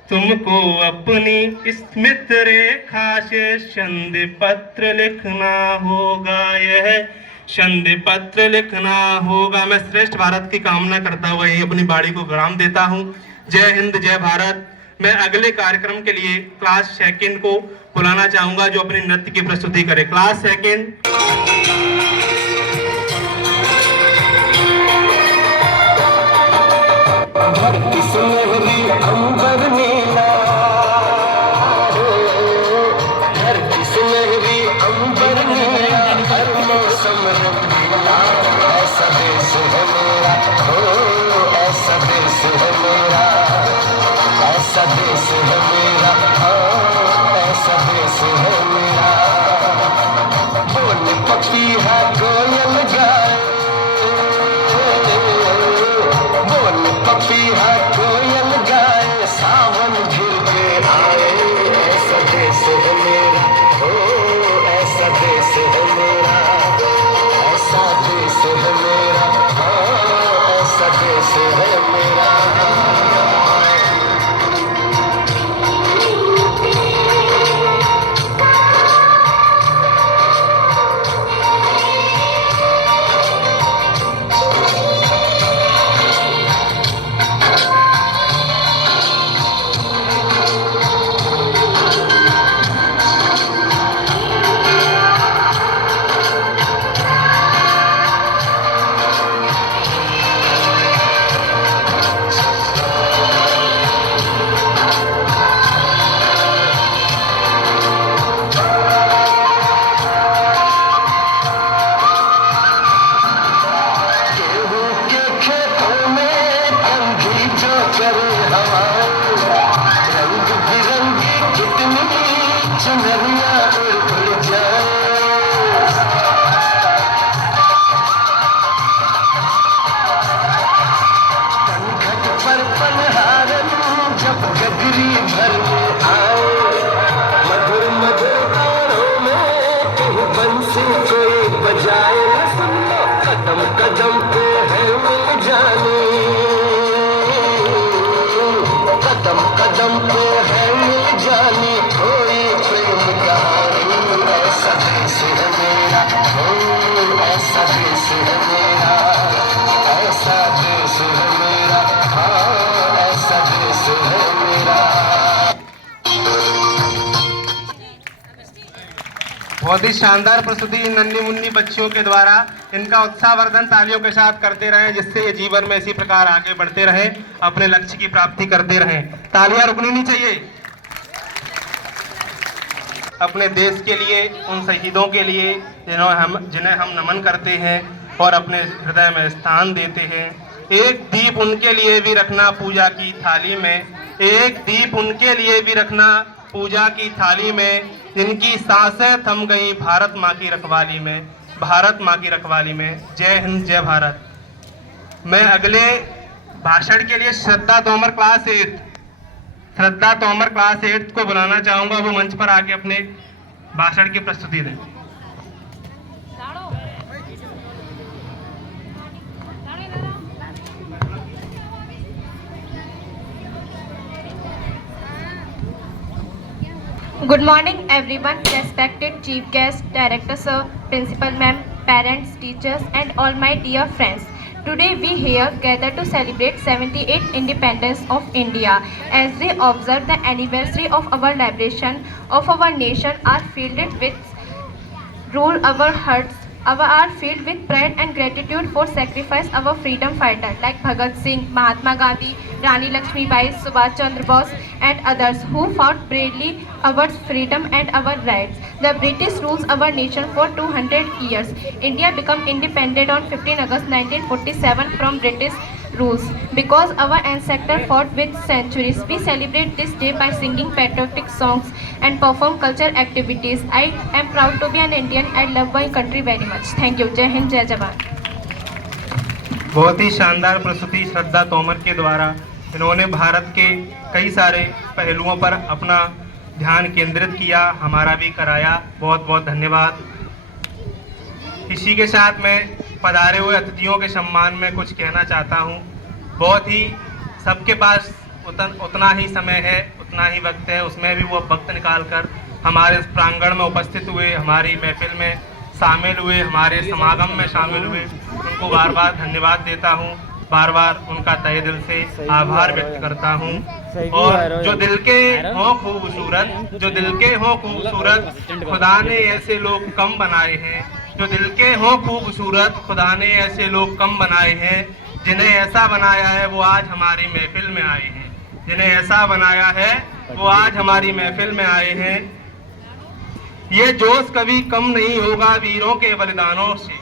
तुमको अपनी स्मृत रेखा से संधि पत्र लिखना होगा, यह संधि पत्र लिखना होगा। मैं श्रेष्ठ भारत की कामना करता हुआ ये अपनी बाड़ी को विराम देता हूँ। जय हिंद, जय भारत। मैं अगले कार्यक्रम के लिए क्लास सेकंड को बुलाना चाहूंगा जो अपने नृत्य की प्रस्तुति करे। Class second. धरती सुनहरी अंबर नीला, धरती सुनहरी अंबर नीला, हर मौसम रंगीला, ऐसा देश है मेरा, हो ऐसा देश है मेरा, ऐसा देश है मेरा, हाँ ऐसा देश है मेरा। बोल पपीहा कोयल गाए, बोल पपीहा कोयल गाए, सावन घिर के आए, ऐसा देश है मेरा, हो ऐसा देश है मेरा, ऐसा देश है मेरा, हाँ ऐसा देश है मेरा। जब गगरी भर में बहुत ही शानदार प्रस्तुति इन नन्ही मुन्नी बच्चियों के द्वारा। इनका उत्साहवर्धन तालियों के साथ करते रहें, जिससे ये जीवन में इसी प्रकार आगे बढ़ते रहें, अपने लक्ष्य की प्राप्ति करते रहें। तालियां रुकनी नहीं चाहिए। अपने देश के लिए, उन शहीदों के लिए जिन्हें हम नमन करते हैं और अपने हृदय में स्थान देते हैं। एक दीप उनके लिए भी रखना पूजा की थाली में, एक दीप उनके लिए भी रखना पूजा की थाली में, जिनकी सांसें थम गई भारत माँ की रखवाली में, भारत माँ की रखवाली में। जय हिंद, जय भारत। मैं अगले भाषण के लिए श्रद्धा तोमर क्लास 8 को बुलाना चाहूंगा। वो मंच पर आके अपने भाषण की प्रस्तुति दें। Good morning everyone, respected chief guest, director sir, principal ma'am, parents, teachers and all my dear friends. Today we here gathered to celebrate 78th independence of India. As we observe the anniversary of our liberation of our nation, are filled with rule our hearts. Are filled with pride and gratitude for sacrifice our freedom fighters like Bhagat Singh, Mahatma Gandhi, Rani Lakshmibai, Subhash Chandra Bose and others who fought bravely our freedom and our rights. The British rules our nation for 200 years. India became independent on 15 August 1947 from British rules. Because our ancestors fought with centuries, we celebrate this day by singing patriotic songs and perform cultural activities. I am proud to be an Indian. I love my country very much. Thank you. जय हिंद, जय जवान। बहुत ही शानदार प्रस्तुति श्रद्धा तोमर के द्वारा। इन्होंने भारत के कई सारे पहलुओं पर अपना ध्यान केंद्रित किया, हमारा भी कराया। बहुत बहुत धन्यवाद। इसी के साथ मैं पधारे हुए अतिथियों के सम्मान में कुछ कहना चाहता हूँ। बहुत ही सबके पास उतना ही समय है, उतना ही वक्त है, उसमें भी वो वक्त निकाल कर हमारे इस प्रांगण में उपस्थित हुए, हमारी महफिल में शामिल हुए, हमारे समागम में शामिल हुए। उनको बार बार धन्यवाद देता हूँ, बार बार उनका तहे दिल से आभार व्यक्त करता हूँ। और जो दिल के हों खूबसूरत, जो दिल के हों खूबसूरत, खुदा ने ऐसे लोग कम बनाए हैं। जो दिल के हों खूबसूरत, खुदा ने ऐसे लोग कम बनाए हैं। जिन्हें ऐसा बनाया है वो आज हमारी महफिल में आए हैं। जिन्हें ऐसा बनाया है वो आज हमारी महफिल में आए हैं। ये जोश कभी कम नहीं होगा वीरों के बलिदानों से।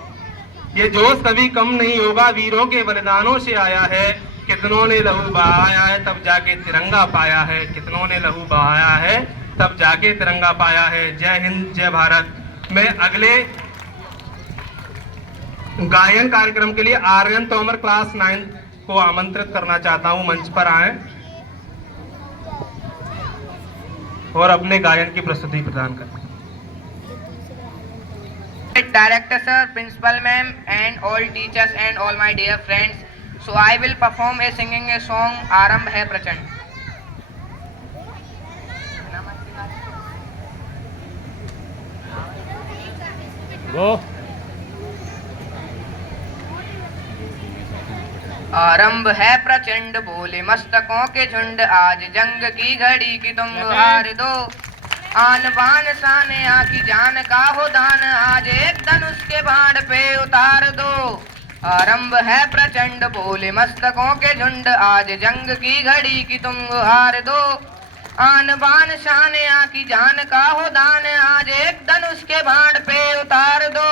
ये जोश कभी कम नहीं होगा वीरों के बलिदानों से आया है। कितनों ने लहू बहाया है तब जाके तिरंगा पाया है। कितनों ने लहू बहाया है तब जाके तिरंगा पाया है। जय हिंद, जय भारत। मैं अगले गायन कार्यक्रम के लिए आर्यन तोमर क्लास 9 को आमंत्रित करना चाहता हूं। मंच पर आएं और अपने गायन की प्रस्तुति प्रदान करें। Director sir, principal ma'am and all teachers and all my dear friends, so I will perform singing a song आरंभ है प्रचंड। आरंभ है प्रचंड बोले मस्तकों के झुंड, आज जंग की घड़ी की तुम हार दो। आन बान शान आकी जान का हो दान, आज एक धनुष के बाण पे उतार दो। आरंभ है प्रचंड बोले मस्तकों के झुंड, आज जंग की घड़ी की तुम हार दो। आन बान शान आकी जान का हो दान, आज एक धनुष के बाण पे उतार दो।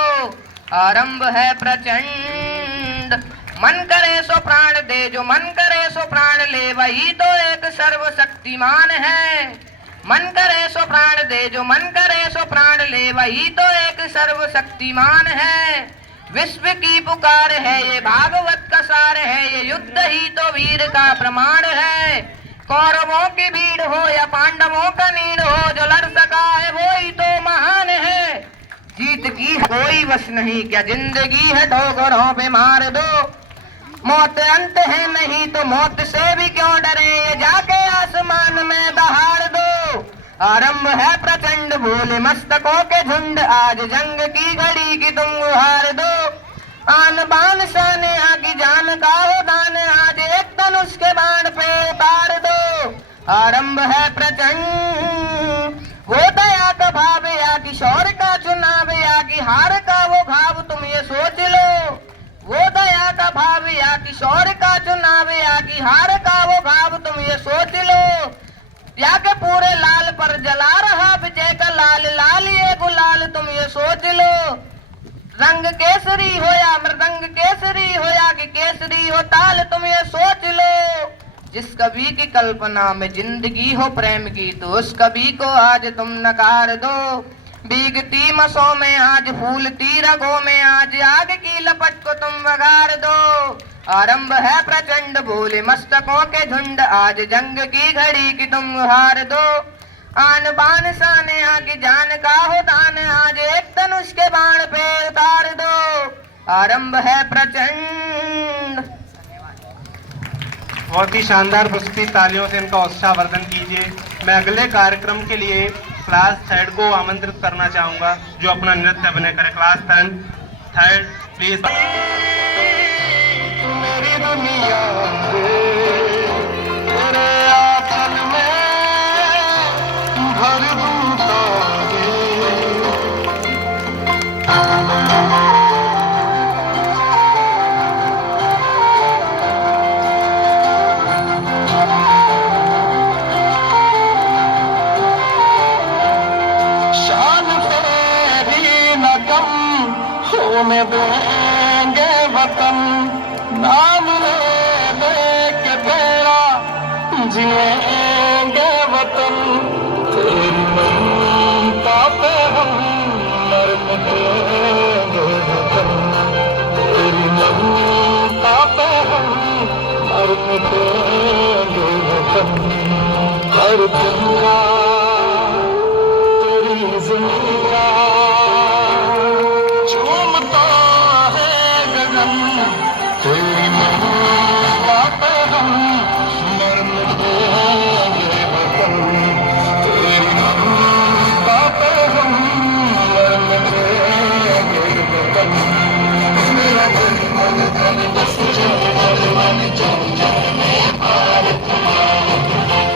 आरंभ है प्रचंड, मन करे सो प्राण दे, जो मन करे सो प्राण ले, वही तो एक सर्वशक्तिमान है। मन करे सो प्राण दे, जो मन करे सो प्राण ले, वही तो एक सर्वशक्तिमान है। विश्व की पुकार है, ये भागवत का सार है, ये युद्ध ही तो वीर का प्रमाण है। कौरवों की भीड़ हो या पांडवों का नीड़ हो, जो लड़ सका है वो ही तो महान है। जीत की कोई वश नहीं, क्या जिंदगी है ठोकरों पे मार दो। मौत अंत है नहीं तो मौत से भी क्यों डरे, ये जाके आसमान में दहाड़ दो। आरंभ है प्रचंड बोले मस्तकों के झुंड, आज जंग की घड़ी की तुम हार दो। आन बान शान आकी जान का हो दान, आज एक धनुष के बाण पे उतार दो। आरंभ है प्रचंड, वो दया का भाव या किशोर का चुनाव या कि हार का वो घाव तुम ये सोच लो। वो दया का भाव या किशोर का चुनाव या कि हार का वो घाव तुम ये सोच लो। या के पूरे लाल पर जला रहा विजय का लाल लाल ये गुलाल तुम ये सोच लो। रंग केसरी हो या मृदंग केसरी हो या कि केसरी हो ताल तुम ये सोच लो। जिस कवि की कल्पना में जिंदगी हो प्रेम की तो उस कवि को आज तुम नकार दो। भीगती मसों में आज फूलती रगों में आज आग की लपट को तुम वगार दो। आरंभ है प्रचंड बोले मस्तकों के झुंड आज जंग की घड़ी की तुम हार दो। आन बान साने आगे जान का हो दान आज एक धनुष के बाण पे उतार दो। आरंभ है प्रचंड। बहुत ही शानदार पुष्पी तालियों से इनका उत्साहवर्धन कीजिए। मैं अगले कार्यक्रम के लिए क्लास थर्ड को आमंत्रित करना चाहूंगा जो अपना नृत्य अभिनय करे। Class third please. मेरी दुनिया तेरे आंचल में भर दूं तारे। होने देंगे वतन नाम ले के तेरा जिएंगे वतन। तेरी ममता पे हम मर मिटेंगे वतन। तेरी ममता पे हम मर मिटेंगे वतन। हर दुनिया तेरी जिंदा झूमता है गगन। तेरी ममता पे हम मर मिटेंगे वतन। तेरी ममता पे हम मर मिटेंगे वतन। मेरा दिल मन धन बस जाए मन जान जाने भारत माँ।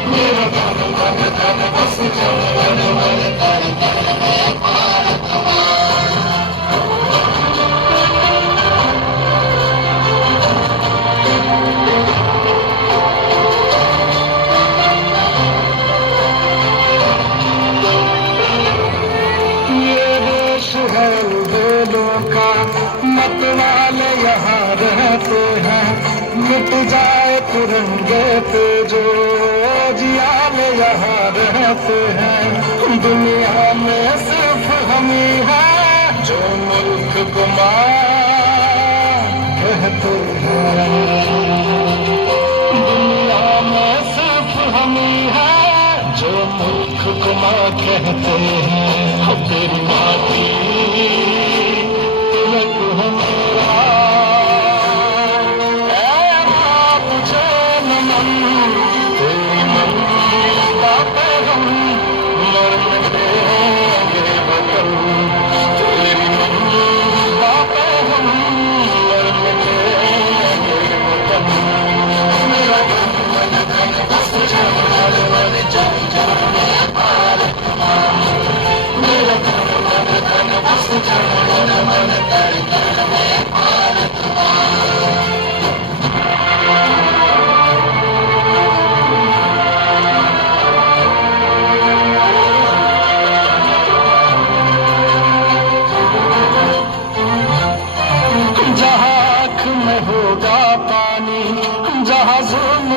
मेरा दिल मन धन बस जाए मन जान जाने भारत माँ। मतवाले यहाँ रहते हैं मिट जाए तिरंगे पे जो जियाले यहाँ रहते हैं। दुनिया में सिर्फ हम ही हैं जो मुल्क को माँ कहते हैं। दुनिया में सिर्फ हम ही हैं जो मुल्क को माँ कहते हैं। तेरी माटी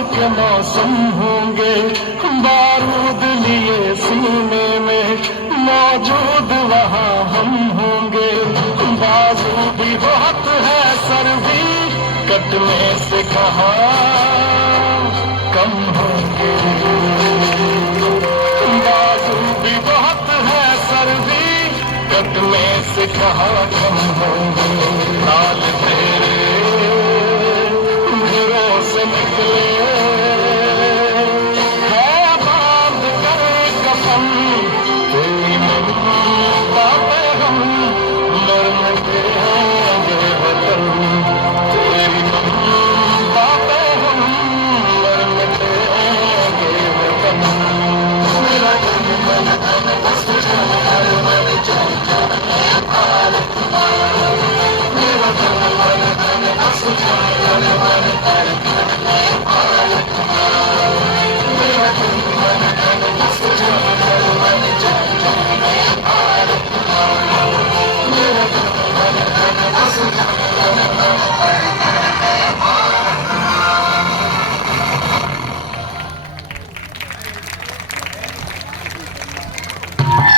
के मौसम होंगे बारूद लिए सीने में मौजूद वहाँ हम होंगे। बाजू भी बहुत है सर भी कटने से कहाँ कम होंगे। बाजू भी बहुत है सर भी कटने से कहाँ कम होंगे। लाल तेरे घरों से निकले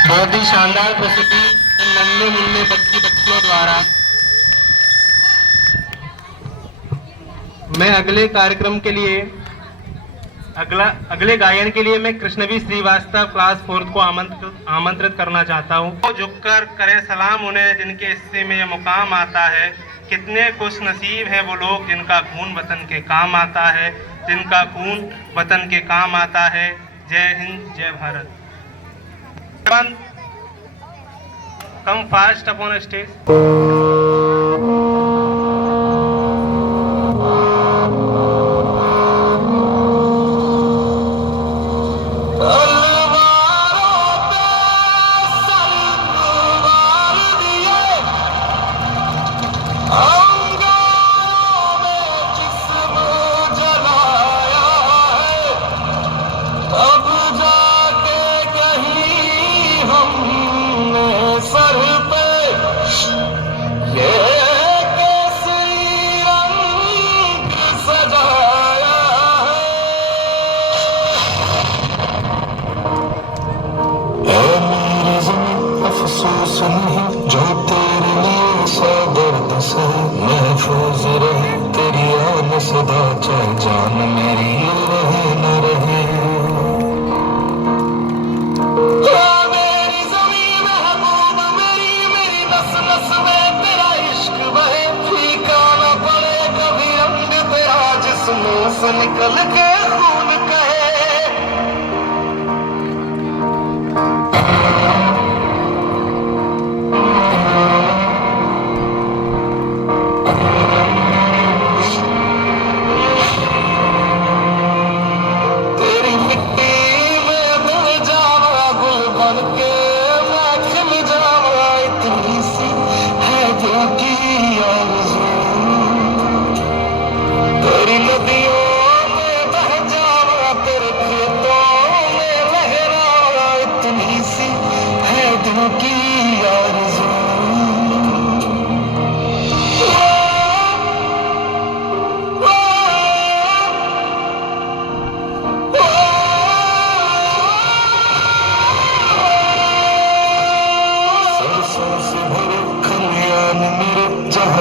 बहुत ही शानदार प्रस्तुति इन नन्हे मुन्ने बच्चियों द्वारा। मैं अगले कार्यक्रम के लिए अगले गायन के लिए मैं कृष्णवी श्रीवास्तव क्लास 4 को आमंत्रित करना चाहता हूँ। वो झुककर करें सलाम उन्हें जिनके हिस्से में यह मुकाम आता है। कितने खुश नसीब हैं वो लोग जिनका खून वतन के काम आता है, जिनका खून वतन के काम आता है। जय हिंद, जय Bharat. Come fast upon a stage. जो तेरे लिए सौ दर्द से महफूज रहे तेरी आन सदा, चाहे जान मेरी रहे न रहे। मेरी ज़मीन महबूब मेरी, मेरी नस नस में तेरा इश्क बहे, फीका न पड़े कभी रंग तेरा जिस्मों से निकल के खून कहे।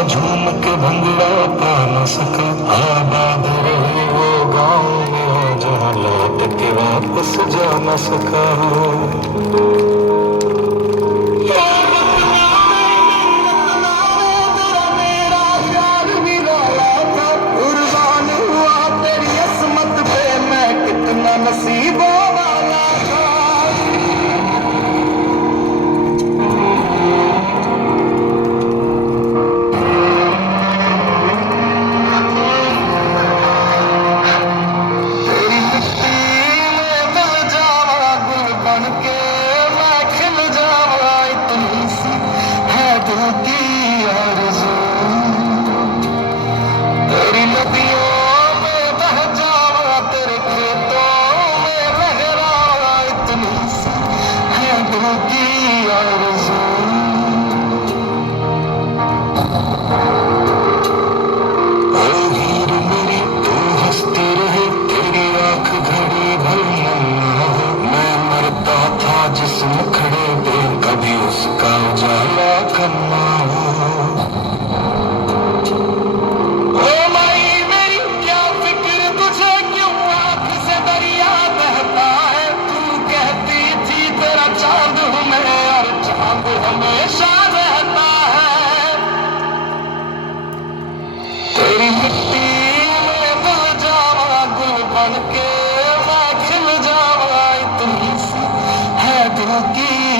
झूम के भंगड़ा पा न सका, आबाद रहे वो गाँव में जहाँ लौट के वापस जा न सका। कुर्बान हुआ तेरी असमत पे मैं कितना नसीबों वाला था। जिस मुखड़े पे कभी उसका उजाला करना हो। ओ माई मेरी क्या फिक्र तुझे, क्यों आँख से दरिया बहता है। तू कहती थी तेरा चांद हूँ मैं और चांद हमेशा रहता है। तेरी मिट्टी में मिल जावा गुल बन के मैं खिल जावा, इतनी सी है दिल की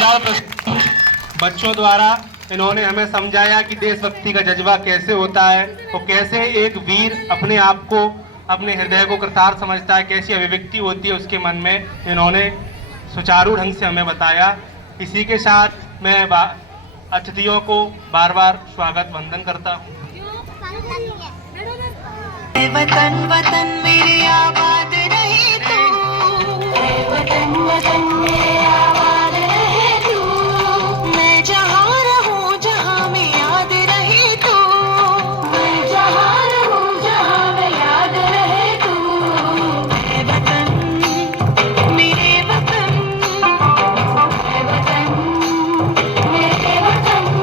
शानदार बच्चों द्वारा इन्होंने हमें समझाया कि देशभक्ति का जज्बा कैसे होता है और कैसे एक वीर अपने आप को, अपने हृदय को कृतार्थ समझता है, कैसी अभिव्यक्ति होती है उसके मन में। इन्होंने सुचारू ढंग से हमें बताया। इसी के साथ मैं अतिथियों को बार बार स्वागत वंदन करता हूँ। वतन वतन मेरे आबाद रहे तू, वतन वतन मेरे आबाद रहे तू, मैं जहाँ रहूँ जहाँ में याद रहे तू, मैं जहाँ रहूँ जहाँ में याद रहे तू, मेरे वतन मेरे वतन, मेरे वतन मेरे वतन।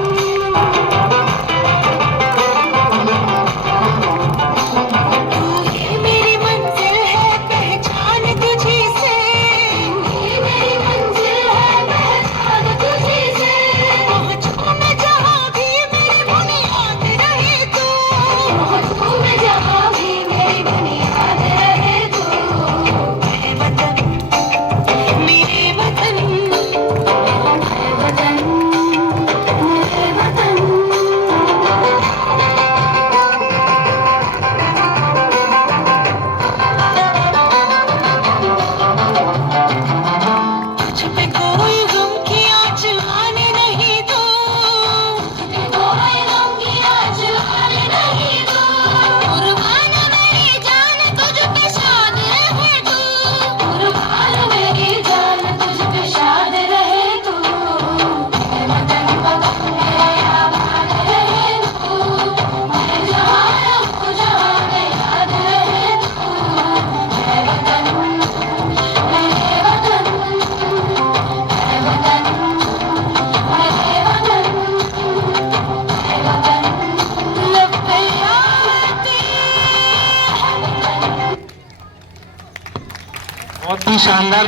बहुत ही शानदार।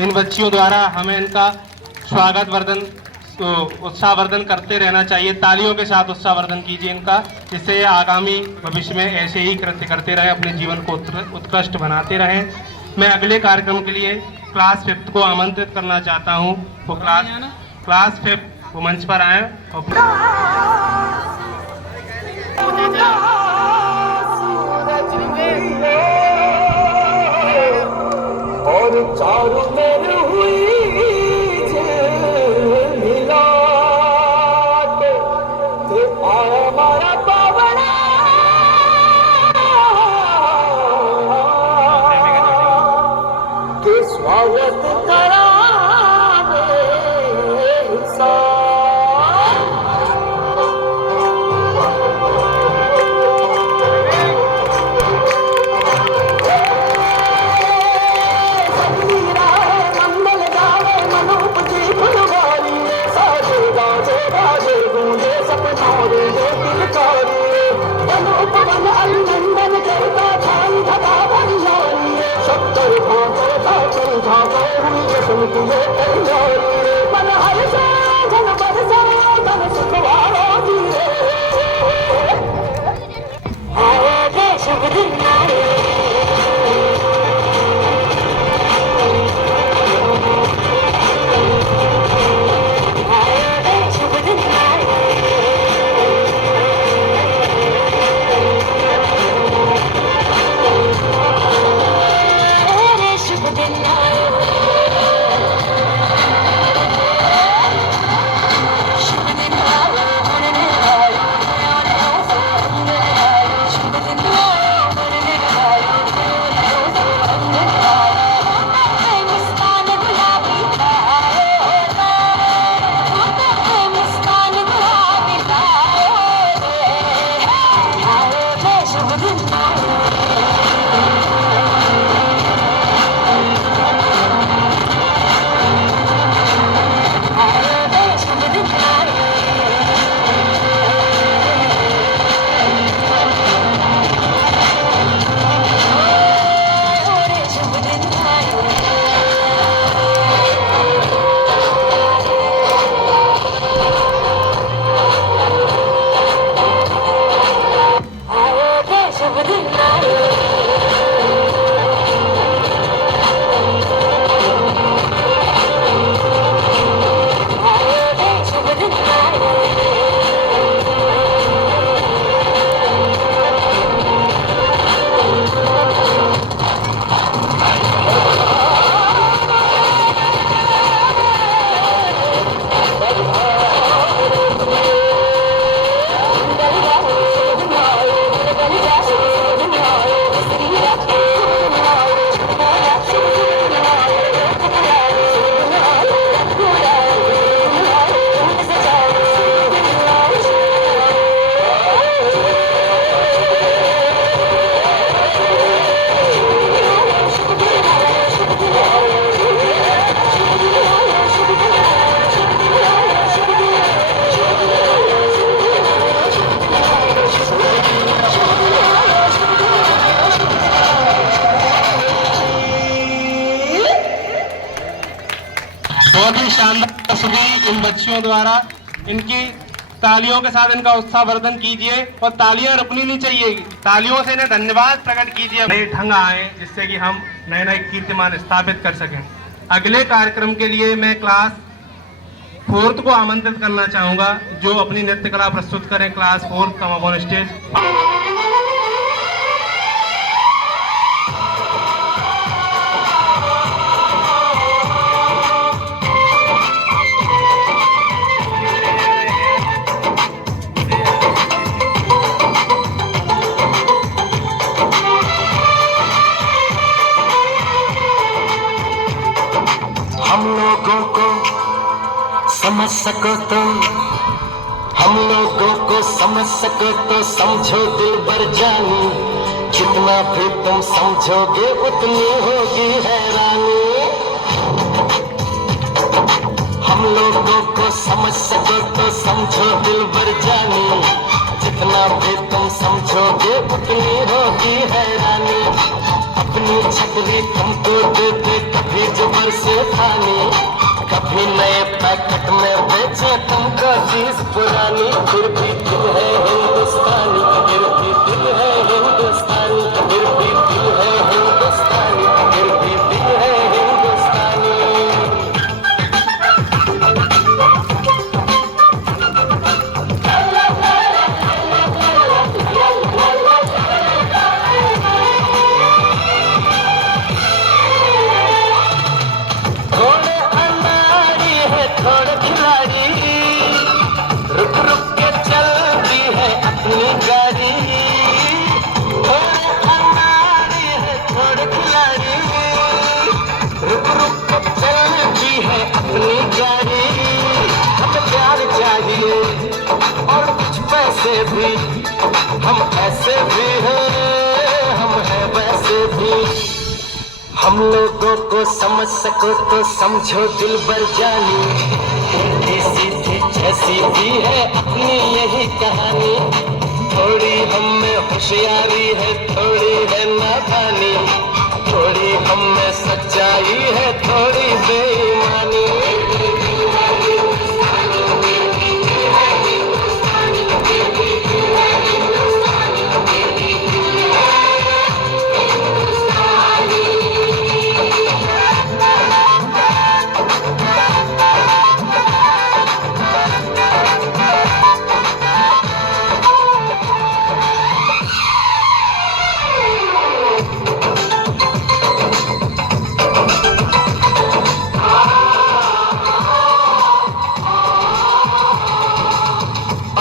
इन बच्चियों द्वारा हमें इनका स्वागत वर्धन, उत्साहवर्धन करते रहना चाहिए। तालियों के साथ उत्साहवर्धन कीजिए इनका, जिससे आगामी भविष्य में ऐसे ही कृत्य करते रहें, अपने जीवन को उत्कृष्ट बनाते रहें। मैं अगले कार्यक्रम के लिए क्लास 5 को आमंत्रित करना चाहता हूँ। वो क्लास 5 वो मंच पर आए और चारों मेर हुई मिलाट थे आया मारा पावना के स्वागत करा बहुत ही शानदार प्रस्तुति इन बच्चियों द्वारा। इनकी तालियों के साथ इनका उत्साहवर्धन कीजिए और तालियां रुकनी नहीं चाहिए, तालियों से इन्हें धन्यवाद प्रकट कीजिए। नए ढंग आए जिससे कि हम नए नए कीर्तिमान स्थापित कर सकें। अगले कार्यक्रम के लिए मैं क्लास 4th को आमंत्रित करना चाहूंगा, जो अपनी नृत्य कला प्रस्तुत करें। Class 4th come up on stage. हम लोगों को समझ सको तुम, हम लोगों को समझ सको तो समझो दिल भर जानी, जितना भी तुम समझोगे उतनी होगी हैरानी। हम लोगों को समझ सको तो समझो दिल भर जानी, जितना भी तुम समझोगे उतनी होगी हैरानी। अपनी छतरी तुमको देते कभी जबर से खानी, कभी नए पैकेट में बेचे तुमको चीज पुरानी। फिर भी दिल है हिंदुस्तानी, फिर भी दिल है हिंदुस्तानी, फिर भी दिल है हिंदुस्तानी, फिर भी दिल है हिंदुस्तानी। थोड़े अनाड़ी है थोड़े खिलाड़ी, रुक रुक के चलती है अपनी गाड़ी। थोड़े अनाड़ी है थोड़े खिलाड़ी, रुक रुक के चलती है अपनी गाड़ी। हमें प्यार चाहिए और कुछ पैसे भी, हम ऐसे भी हैं, हम हैं वैसे भी। हम लोगों को समझ सको तो समझो दिल भर जानी, उल्टी सीधी जैसी भी है अपनी यही कहानी। थोड़ी हम में होशियारी है थोड़ी है नादानी, थोड़ी हम में सच्चाई है थोड़ी बेईमानी।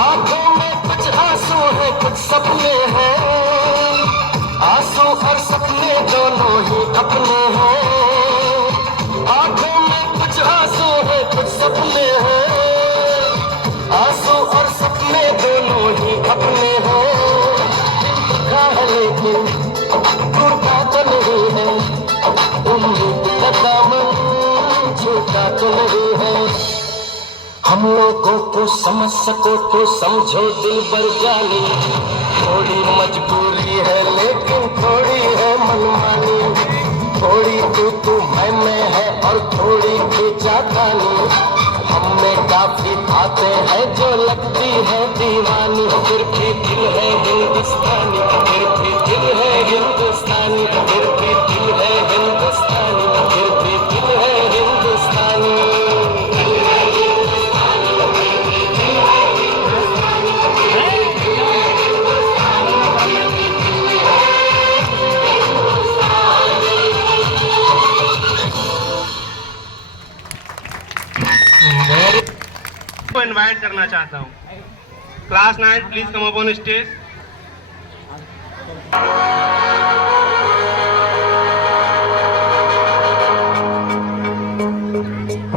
आंखों में कुछ आंसू है कुछ सपने हैं, आंसू और सपने दोनों ही अपने हैं। आंखों में कुछ आंसू है कुछ सपने हैं, आंसू और सपने दोनों ही अपने हैं। दुखा है लेकिन टूटा तो नहीं है, उम्मीद का दामन छूटा तो नहीं है। हम लोगों को समझ सको तो समझो दिल भर जानी, थोड़ी मजबूरी है लेकिन थोड़ी है मनमानी। थोड़ी तू मैं है और थोड़ी खींचातानी, हम में काफी बातें हैं जो लगती है दीवानी। फिर भी दिल है हिंदुस्तानी, फिर भी दिल है हिंदुस्तानी, फिर भी दिल है हिंदुस्तानी, फिर भी दिल है हिंदुस्तानी। को इनवाइट करना चाहता हूँ। Class 9 please come up on stage.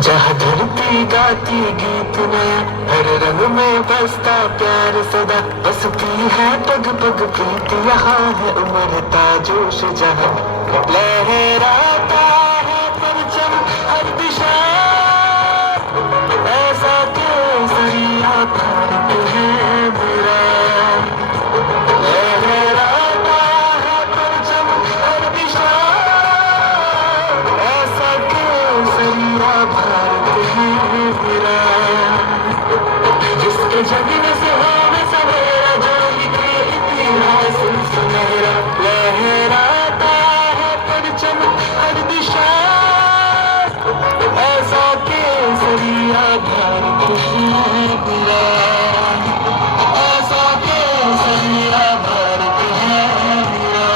जहाँ धरती गाती गीत नया, हर रंग में बसता प्यार सदा। बसती है पग पग प्रीत, यहाँ है उमड़ता जोश जहाँ। लहराता है परचम हर दिशा, ऐसा केसरिया भारत है मेरा। लहराता है परचम हर दिशा, ऐसा केसरिया भारत जग में सुहावे सवेरा जो लिखे इतिहास सुनहरा लहराता है परचम हर दिशा ऐसा केसरिया भारत है मेरा ऐसा केसरिया भारत है मेरा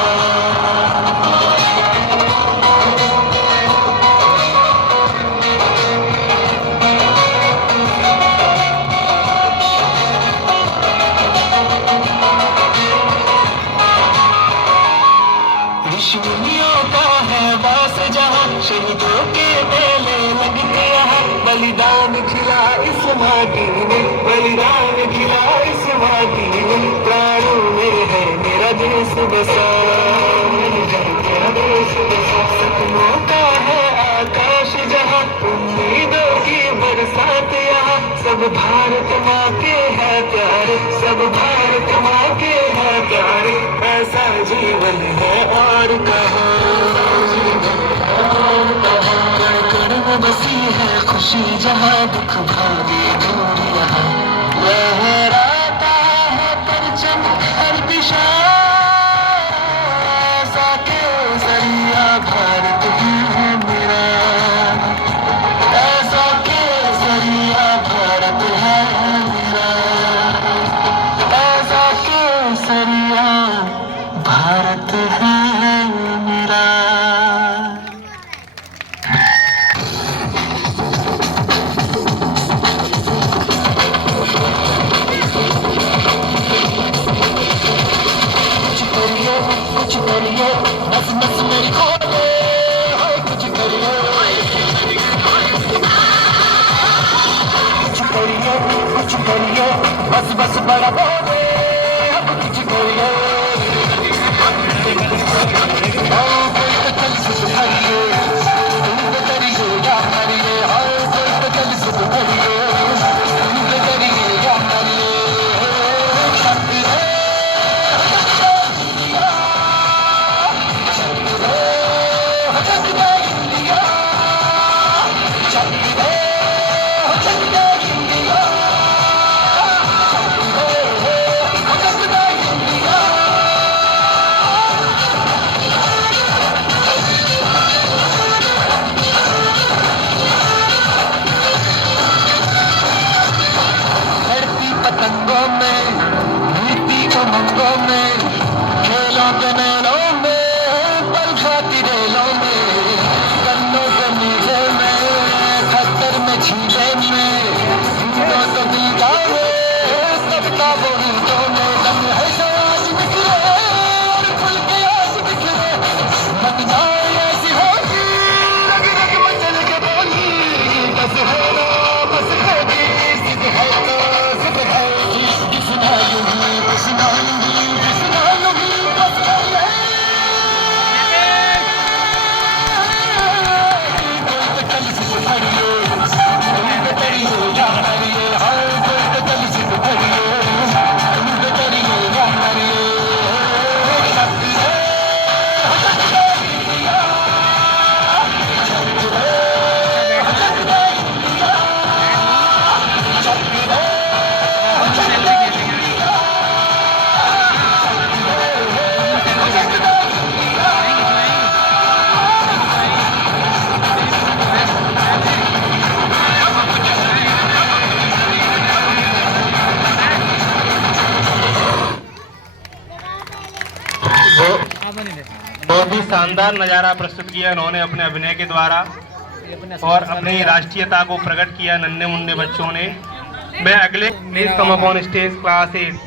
ऋषियों का है वास जहाँ शहीदों के मेले लगते हैं बलिदान खिला इस माटी में बलिदान खिला इस माटी में प्राणों में है मेरा देश बसा मेरा देश बसा सपनों का है आकाश जहाँ उम्मीदों की बरसात यहाँ सब भारत माँ के है प्यारे सब भारत माँ के है प्यारे ऐसा जीवन है और कहाँ कण कण में बसी है खुशी जहाँ दुख भागे दूर यहाँ लहराता है परचम हर दिशा ऐसा केसरिया भारत है मेरा ऐसा केसरिया भारत है मेरा ऐसा केसरिया भारत है मेरा कुछ करिए बस बस मेरी खोले कुछ करिए कुछ करिए बस बस बड़ा बोले कुछ करिए कल सुध करिए तुम करिए या करिए कल सुध करिए तुम करिए या करिए पतंगों में नीति उमंगों में खेलों के मेलों में पल खाती रेलों में कन्नों के नीले में खतर में छीले में हिंदों तो दिलदा में सबका वो हिंदों में दम है साज बिखरे और फुल के आज बिखरे मन जाए ऐसी होगी रग रग मचल के बोली बस है ना बस होगी सिद्ध है तो बहुत ही शानदार नज़ारा प्रस्तुत किया इन्होंने अपने अभिनय के द्वारा और अपनी राष्ट्रीयता को प्रकट किया नन्हे मुन्ने बच्चों ने। मैं अगले please come up on stage class 8।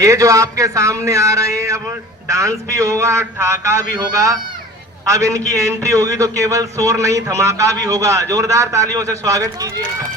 ये जो आपके सामने आ रहे हैं, अब डांस भी होगा, ठाका भी होगा। अब इनकी एंट्री होगी तो केवल शोर नहीं, धमाका भी होगा। जोरदार तालियों से स्वागत कीजिए इनका।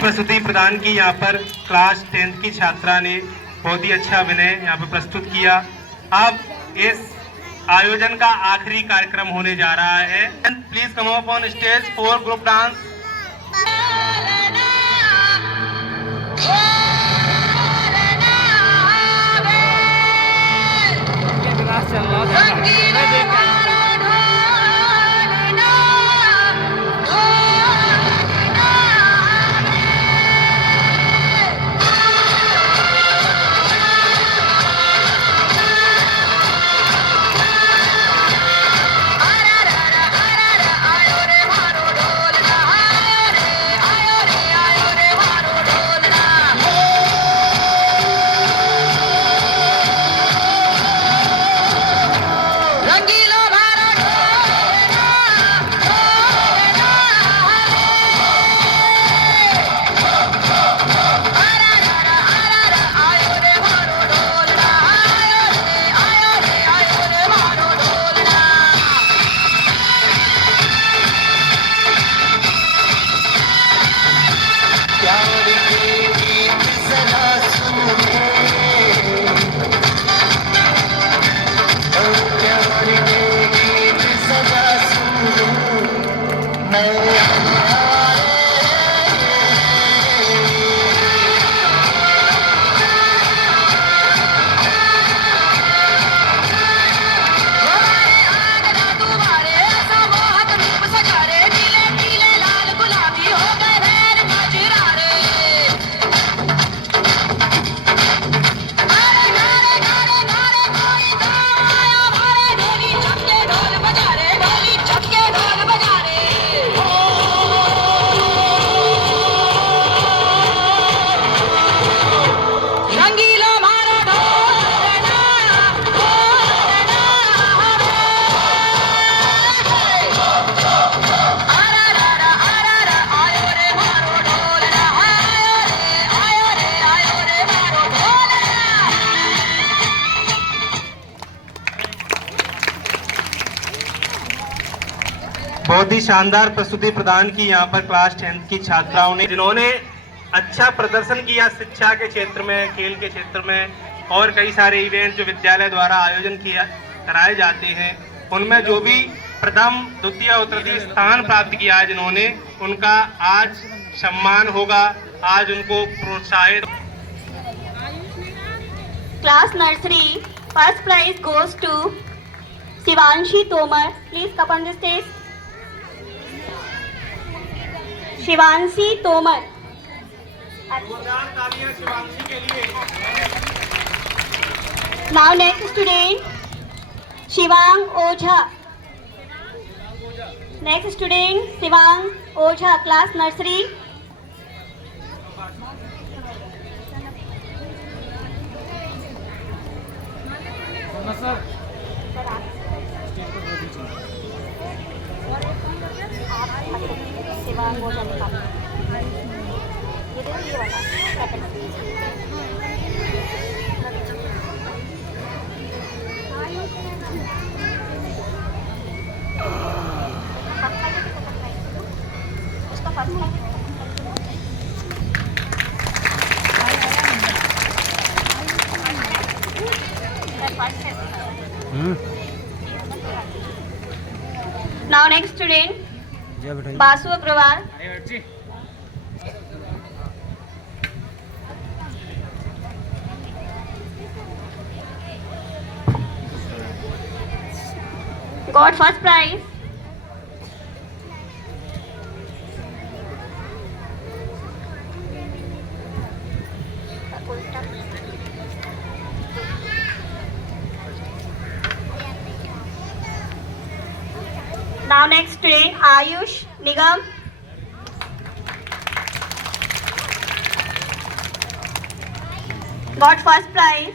प्रस्तुति प्रदान की यहाँ पर क्लास 10th की छात्रा ने बहुत ही अच्छा अभिनय यहाँ पर प्रस्तुत किया। अब इस आयोजन का आखिरी कार्यक्रम होने जा रहा है। Please come up on stage for group dance. रा रा रा रा रा आयो रे मारो ढोल बहुत ही शानदार प्रस्तुति प्रदान की यहाँ पर क्लास 10th की छात्राओं ने, जिन्होंने अच्छा प्रदर्शन किया शिक्षा के क्षेत्र में, खेल के क्षेत्र में और कई सारे इवेंट जो विद्यालय द्वारा आयोजन कराए जाते हैं, उनमें जो भी प्रथम, द्वितीय और तृतीय स्थान प्राप्त किया है जिन्होंने, उनका आज सम्मान होगा, आज उनको प्रोत्साहित। Class nursery, first prize goes to Shivanshi Tomar. Please come on the stage. Shivanshi Tomar. Now next student, Shivang Ojha. Next student, Shivang Ojha, class nursery. Shivang ओझा निकालो। ये देखो ये वाला सेकंड। उसका first prize Now next student, Basu Agrawal. Got first prize. Now next student, Ayush Nigam. Got first prize.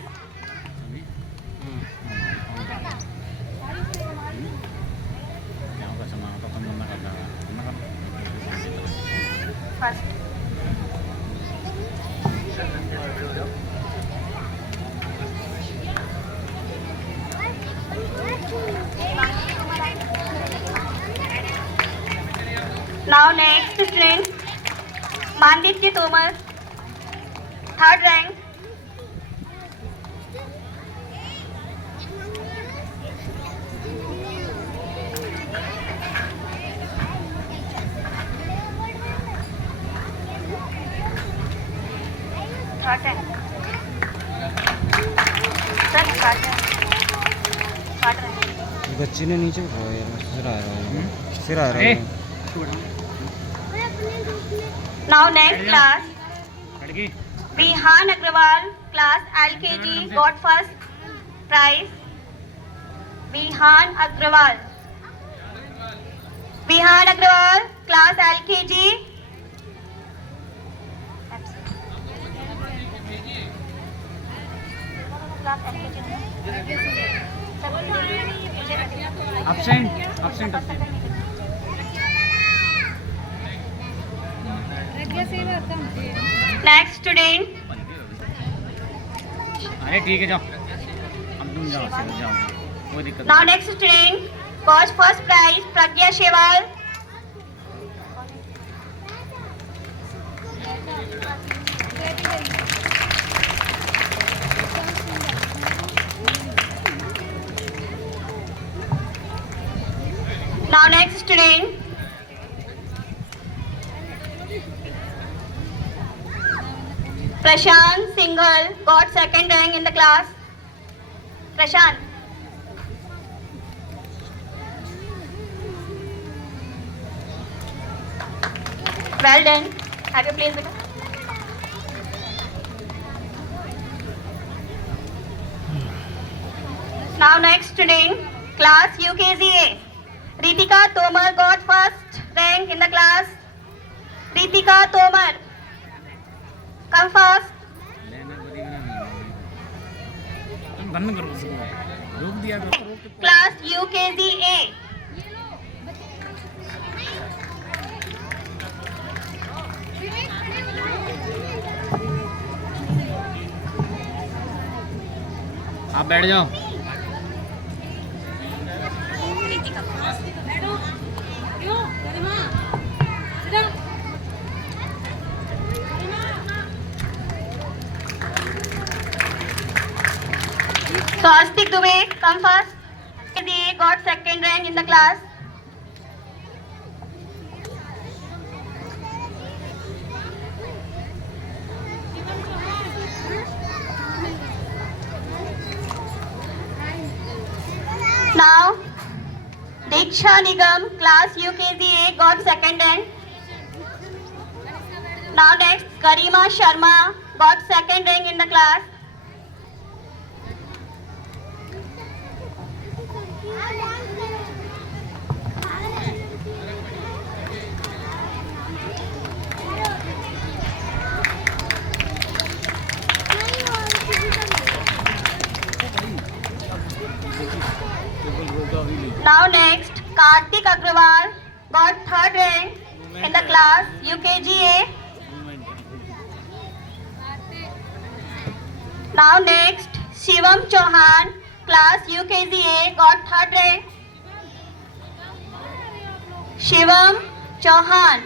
First. Now next student, Manditya Tomar, third rank. Third rank. Sir, third rank. Third rank. बच्चे ने नीचे उठाओ यार, सिर आ रहा है। Now next class, Vihan Agrawal, class LKG, got first prize. Vihan Agrawal. Vihan Agrawal, class LKG. Absent. Next student, अरे ठीक है, जाओ अब तुम जाओ, कोई दिक्कत now next student, got first prize, Pragya Shewal. Now next student, Prashant Singhal, got second rank in the class. Prashant. Well done. Have your place, beta. Now next student, class UKGA. Ritika Tomar got first rank in the class. Ritika Tomar. Come first. बंद करो उसको, रोक दिया तो Class UKGA. आप बैठ जाओ। Swastik Dubey, come first. They got second rank in the class. Now, Diksha Nigam, class UKG A, got second rank. Now next, Garima Sharma, got second rank in the class. Now next, Kartik Agrawal got third rank in the class UKG A. Now next, Shivam Chauhan, class UKG A, got third rank. Shivam Chauhan.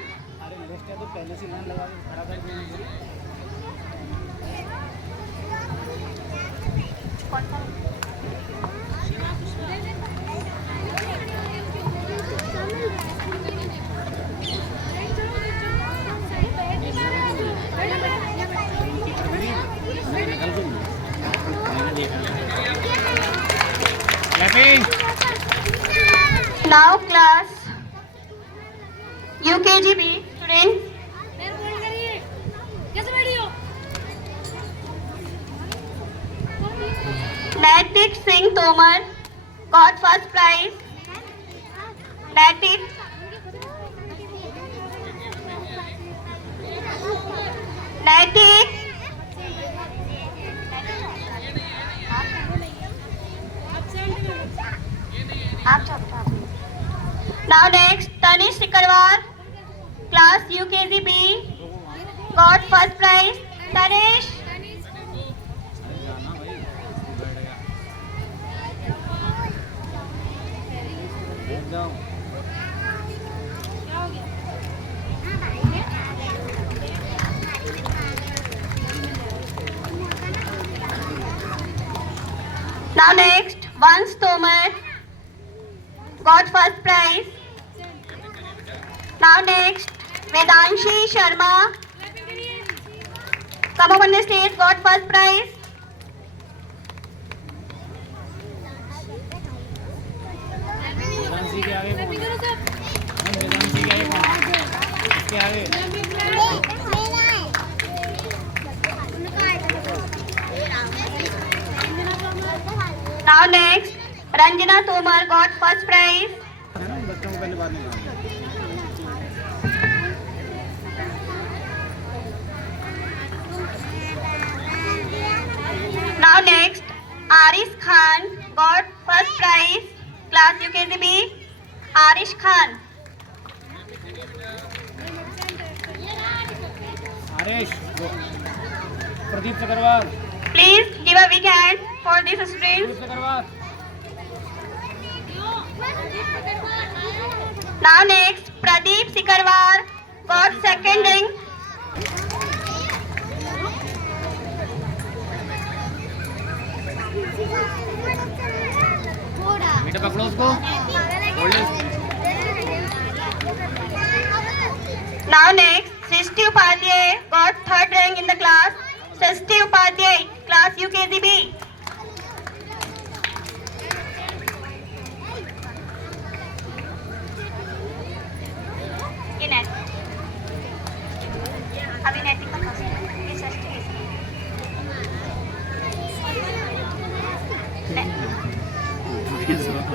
Now class UKG B students. Naitik Singh Tomar got first prize. Naitik. Naitik. Now next, Tanish Sikarwar, class UKG B, got first prize. Tanish. Now next, Vans Tomar got first prize. Now next, Vedanshi Sharma, come up on the stage, got first prize. Vedanshi के आगे कौन है? वेदांशी के आगे कौन है? इसके आगे Now next, Ranjana Tomar got first prize. बच्चों को पहले बात नहीं करनी। Now next, Arish Khan got first prize, class UKG B. Arish Khan. आरेश Pradeep सकरवाल Please give a big hand for this student. सकरवाल Now next, Pradeep Sikarwar got second rank. बेटा पकड़ो उसको Now next, Srishti Upadhyay got third rank in the class. Srishti Upadhyay, class UKG B. ये नैतिक अभी नैतिक का first है ये षष्ठी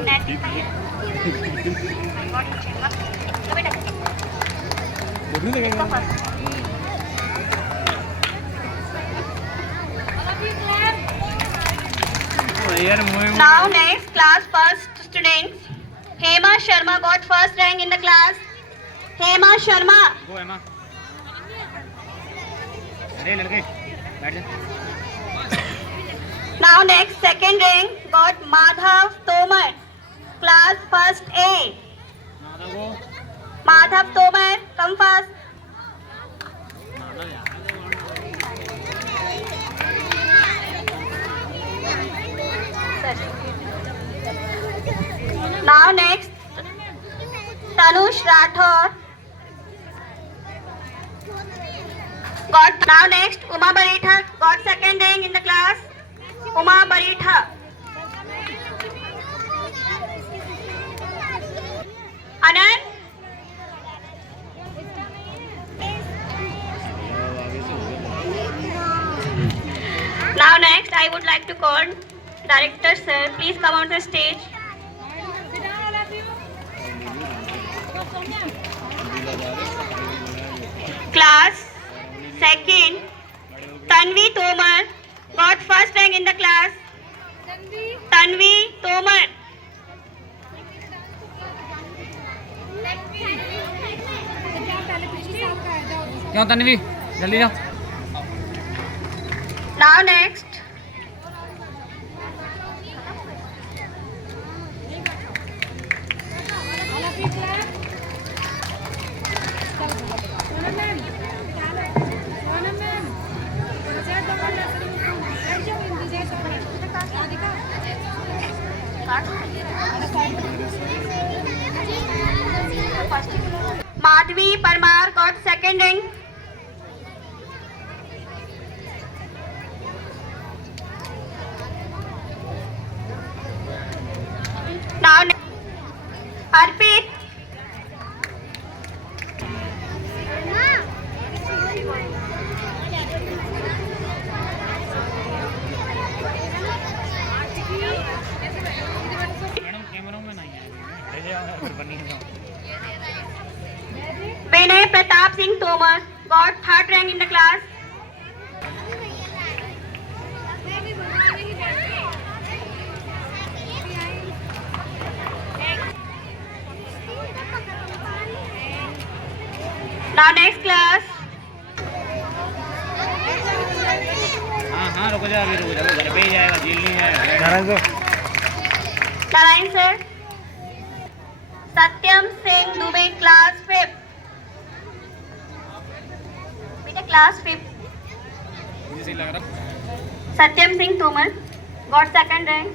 नैतिक का है गॉड नीचे मत तो बेटा इसका first Now next, class first students. Hema Sharma got first rank in the class. Hema Sharma. वो हेमा अरे लड़के बैठ जा Now next, second rank got Madhav Tomar, class first A. Madhav Tomar, come first. Rathore got. Now next, Uma Baritha got second rank in the class. Uma Baritha. Anand. Now next, I would like to call Director Sir. Please come on the stage. Class second, Tanvi Tomar got first rank in the class. Tanvi Tomar. क्यों तन्वी जल्दी जाओ. Now next, Madhvi Parmar got second rank. Now Arpit. Vinay Pratap Singh Tomar got third rank in the class. Now next class. हाँ रुको जा अभी रुको जा घर पे ही जाएगा झील नहीं जाएगा. Narayan sir. Satyam Singh Dubey class 5th. Beta class 5th. मुझे सही लग रहा. Satyam Singh Tomar got second rank.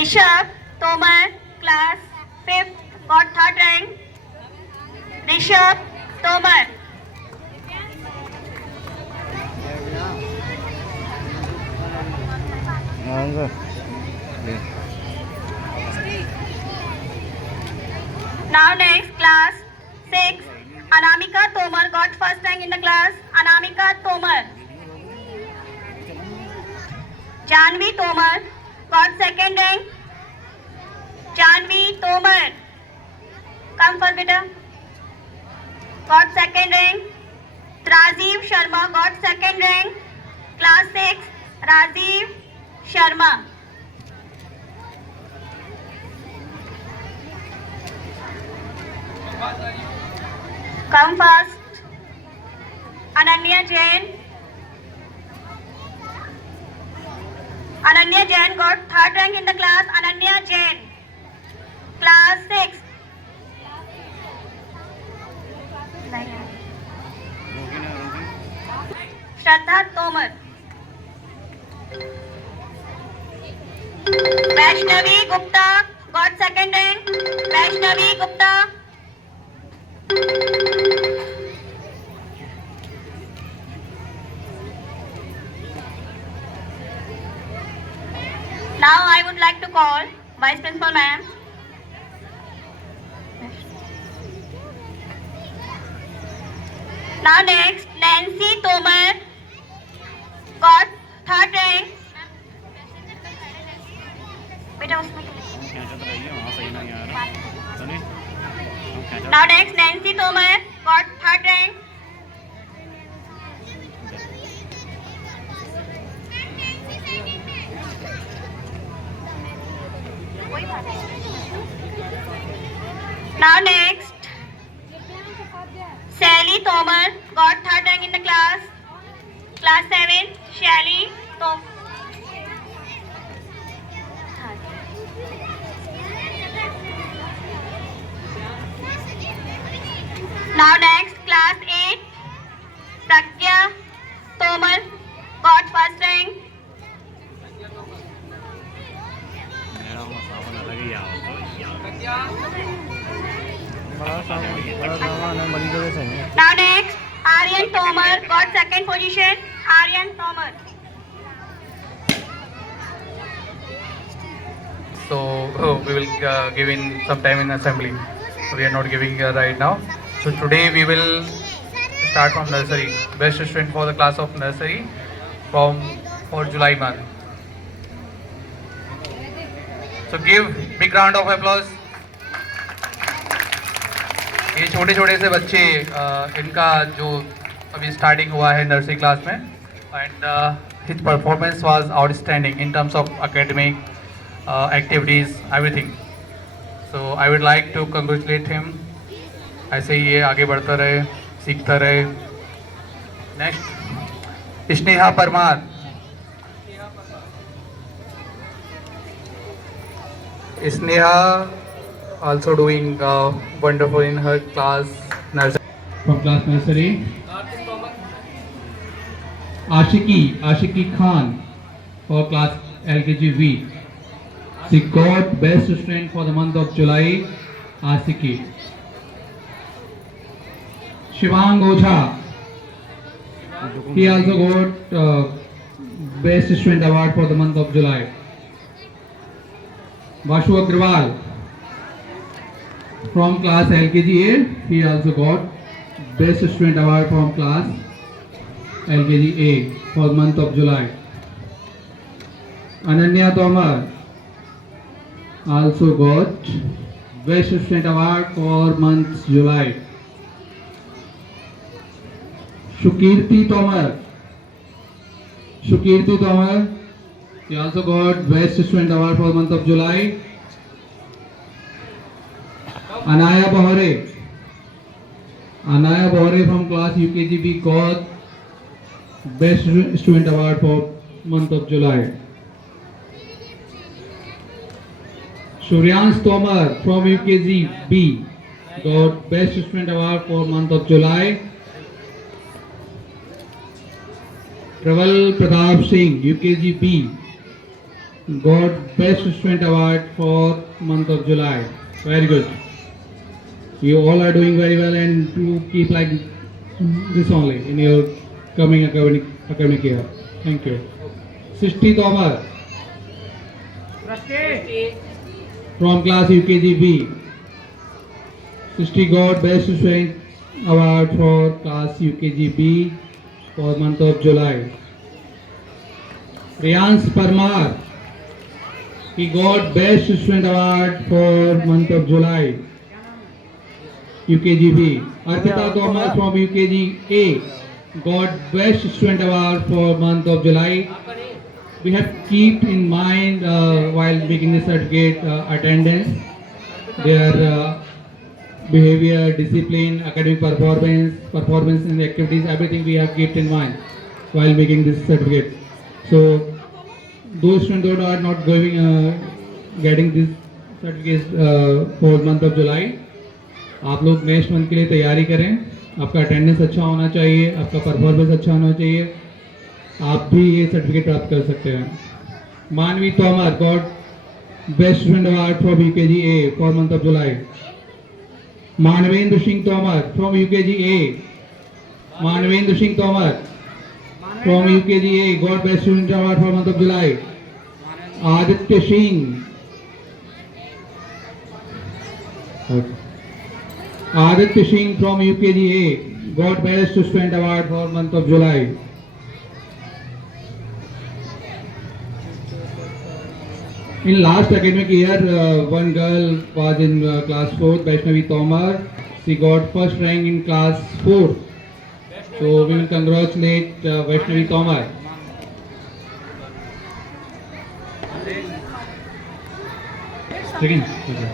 Rishabh Tomar class 5th got third rank. Rishabh Tomar. Now next class 6, Anamika Tomar got first rank in the class. Anamika Tomar. Janvi Tomar got second rank. Janvi Tomar. Come for beta. Got second rank. Rajiv Sharma got second rank. Class 6, Rajiv Sharma. Come fast. Ananya Jain. Ananya Jain got third rank in the class. Ananya Jain. Class 6. Shraddha Tomar. Vaishnavi Gupta got second rank. Vaishnavi Gupta. Now I would like to call Vice Principal Ma'am. Now next, Nancy Tomar got third rank. बेटा उसमें Now next, Nancy Tomar got third rank. Now next, Sally Tomar got third rank in the class. Class 7, Sally Tomar. Now next, class 8, Pragya Tomar got first rank. second position, Aryan Thomas. So we will give in some time in assembly. We are not giving right now. So today we will start from nursery. Best student for the class of nursery for July month. So give big round of applause. ये छोटे छोटे से बच्चे इनका जो अभी starting हुआ है नर्सरी क्लास में and his performance was outstanding in terms of academic activities everything. So I would like to congratulate him. ऐसे ही ये आगे बढ़ता रहे, सीखता रहे. Next Sneha Parmar. Sneha also doing wonderful in her class nursery. From class nursery. Ashiki Khan for class LKG V. She got best student for the month of July. Ashiki. Shivang Ocha. He also got best student award for the month of July. Vashu Agrawal. From class LKG A, he also got best student award from class LKG A for the month of July. Ananya Tomar also got best student award for month July. Shukirti Tomar, he also got best student award for the month of July. Anaya Bahare from class UKGB got best student award for month of July. Suryansh Tomar from UKG B got best student award for month of July. Praval Pratap Singh UKG B got best student award for month of July. Very good. You all are doing very well, and to keep like this only in your coming academic year. Thank you. Srishti Tomar from class UKG B. Srishti got best student award for class UKG B for month of July. Riyansh Parmar, he got best student award for month of July. UKG B. Arpita Thomas from UKG A got best student award for month of July. We have kept in mind while making the certificate attendance, their behavior, discipline, academic performance in the activities, everything we have kept in mind while making this certificate. So those students who are not getting this certificate for month of July, आप लोग next month के लिए तैयारी करें. आपका attendance अच्छा होना चाहिए, आपका परफॉर्मेंस अच्छा होना चाहिए, आप भी ये सर्टिफिकेट प्राप्त कर सकते हैं. मानवी Tomar got best student award from UKG A for month of July. Manvendra Singh Tomar from UKG A. Manvendra Singh Tomar from UKG A got best student award for month of July. Aditya Singh from UKG A got best student award for month of July. In last academic year, one girl was in class 4th, Vaishnavi Tomar. She got first rank in class 4th. So we will congratulate Vaishnavi Tomar. Second. Okay.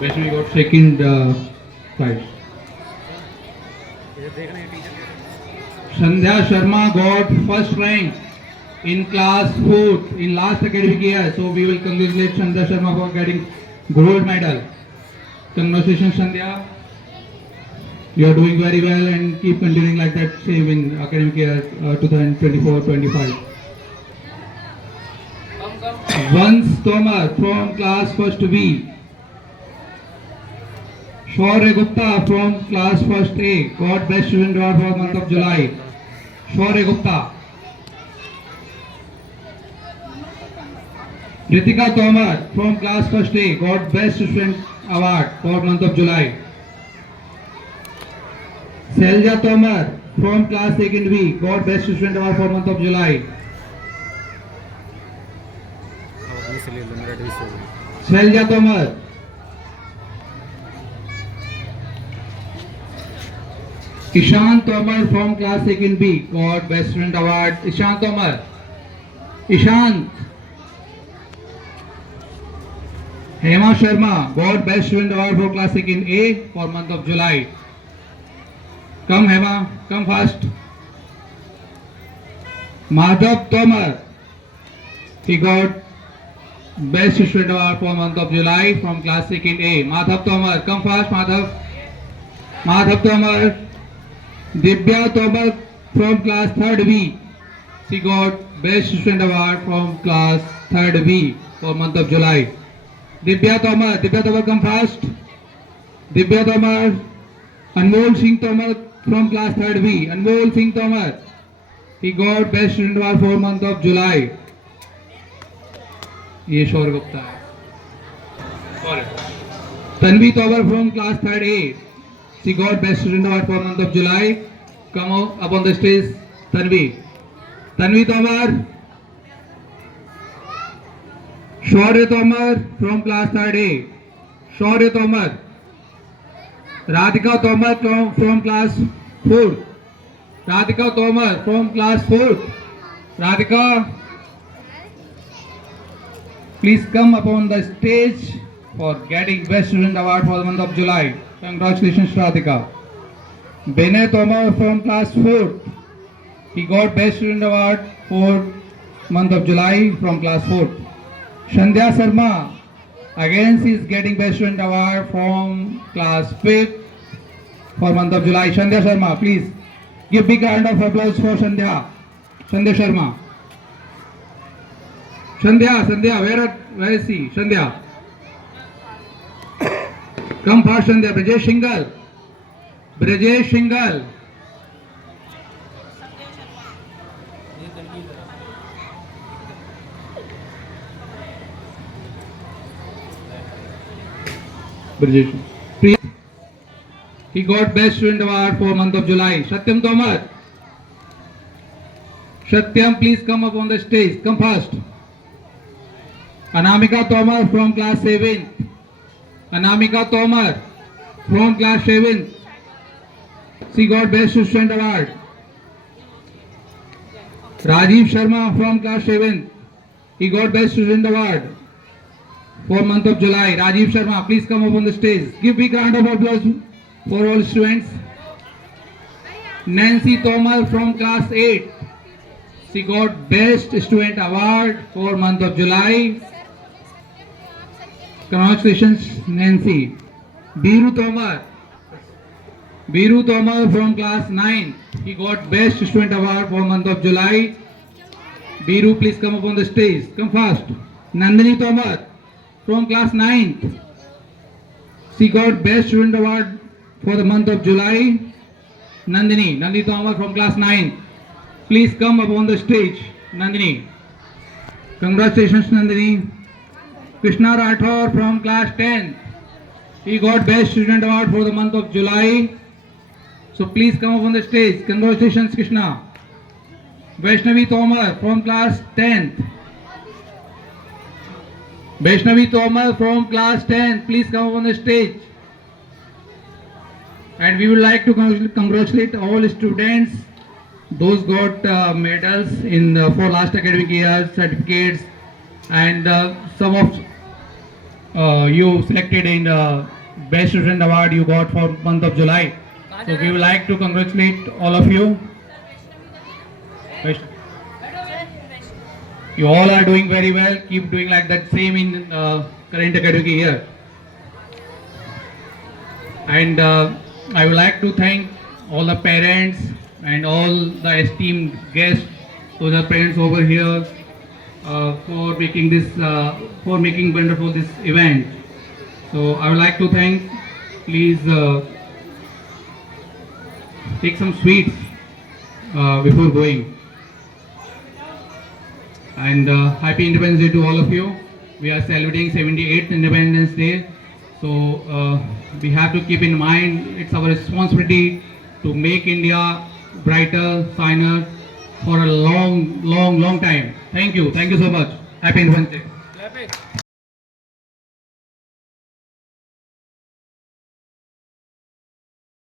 Vaishnavi got second prize. Sandhya Sharma got first rank in class 4th in last academic year. So we will congratulate Sandhya Sharma for getting gold medal. Congratulations, Sandhya. You are doing very well and keep continuing like that same in academic year 2024-25. Vans Tomar from class 1st B Shaurya Gupta from class first A, God Best Student Award for the month of July. Shaurya Gupta. Ritika Tomar from class first A, God Best Student Award for month of July. Selja Tomar from class second B, God Best Student Award for month of July. Selja Tomar. Ishant Tomar from class second B, God Best Student Award. Ishant Tomar. Ishant. Hema Sharma, God Best Student Award for class second A for month of July. Come Hema, come fast. Madhav Tomar, he got Best Student Award for month of July from class second A. Madhav Tomar, come fast Madhav. Madhav Tomar. Divya Tomar from class third B, she got Best Student Award from class third B for month of July. Divya Tomar, come fast. Divya Tomar. Anmol Singh Tomar from class third B, Anmol Singh Tomar, he got Best Student Award for month of July. ये शौर्य गुप्ता है. Tanvi Tomar from class third A, she got Best Student Award for month of July. Come up on the stage, Tanvi. Tanvi Tomar. Shaurya Tomar from class third A. Shaurya Tomar. Radhika Tomar from class 4th. Radhika Tomar from class 4th. Radhika, please come upon the stage for getting Best Student Award for the month of July. Congratulations, Radhika. Benay Tomar from class 4th. He got Best Student Award for month of July from class 4th. Sandhya Sharma, again she is getting Best Student Award from class 5th for month of July. Sandhya Sharma, please give big round of applause for Sandhya. Sandhya Sharma. Sandhya, where is she? Sandhya. Come fast, Sandhya. Brajesh Shingal. Brajesh Shingal. Brajesh. He got Best Student Award for month of July. Satyam Tomar. Satyam, please come up on the stage. Come fast. Anamika Tomar from class 7th. Anamika Tomar from class 7th. She got Best Student Award. Rajiv Sharma from class 7th. He got Best Student Award for month of July. Rajiv Sharma, please come up on the stage. Give big round of applause for all students. Nancy Tomar from class 8. She got Best Student Award for month of July. Congratulations, Nancy. Biru Tomar from class 9. He got Best Student Award for month of July. Biru, please come up on the stage. Come fast. Nandini Tomar from class 9th. She got Best Student Award for the month of July. Nandini Tomar from class 9th. Please come up on the stage, Nandini. Congratulations, Nandini. Krishna Rathore from class 10th. He got Best Student Award for the month of July. So please come up on the stage. Congratulations, Krishna. Vaishnavi Tomar from class 10th. Vaishnavi Tomar from class 10th. Please come up on the stage. And we would like to congratulate all students. Those got medals in for last academic year, certificates, and some of you selected in Best Student Award you got for month of July. So we would like to congratulate all of you. You all are doing very well. Keep doing like that same in current academic year. And I would like to thank all the parents and all the esteemed guests, those are parents over here, for making wonderful this event. So I would like to thank please take some sweets before going. And happy Independence Day to all of you. We are celebrating 78th Independence Day. So we have to keep in mind it's our responsibility to make India brighter, shiner for a long time. Thank you so much. Happy Independence Day.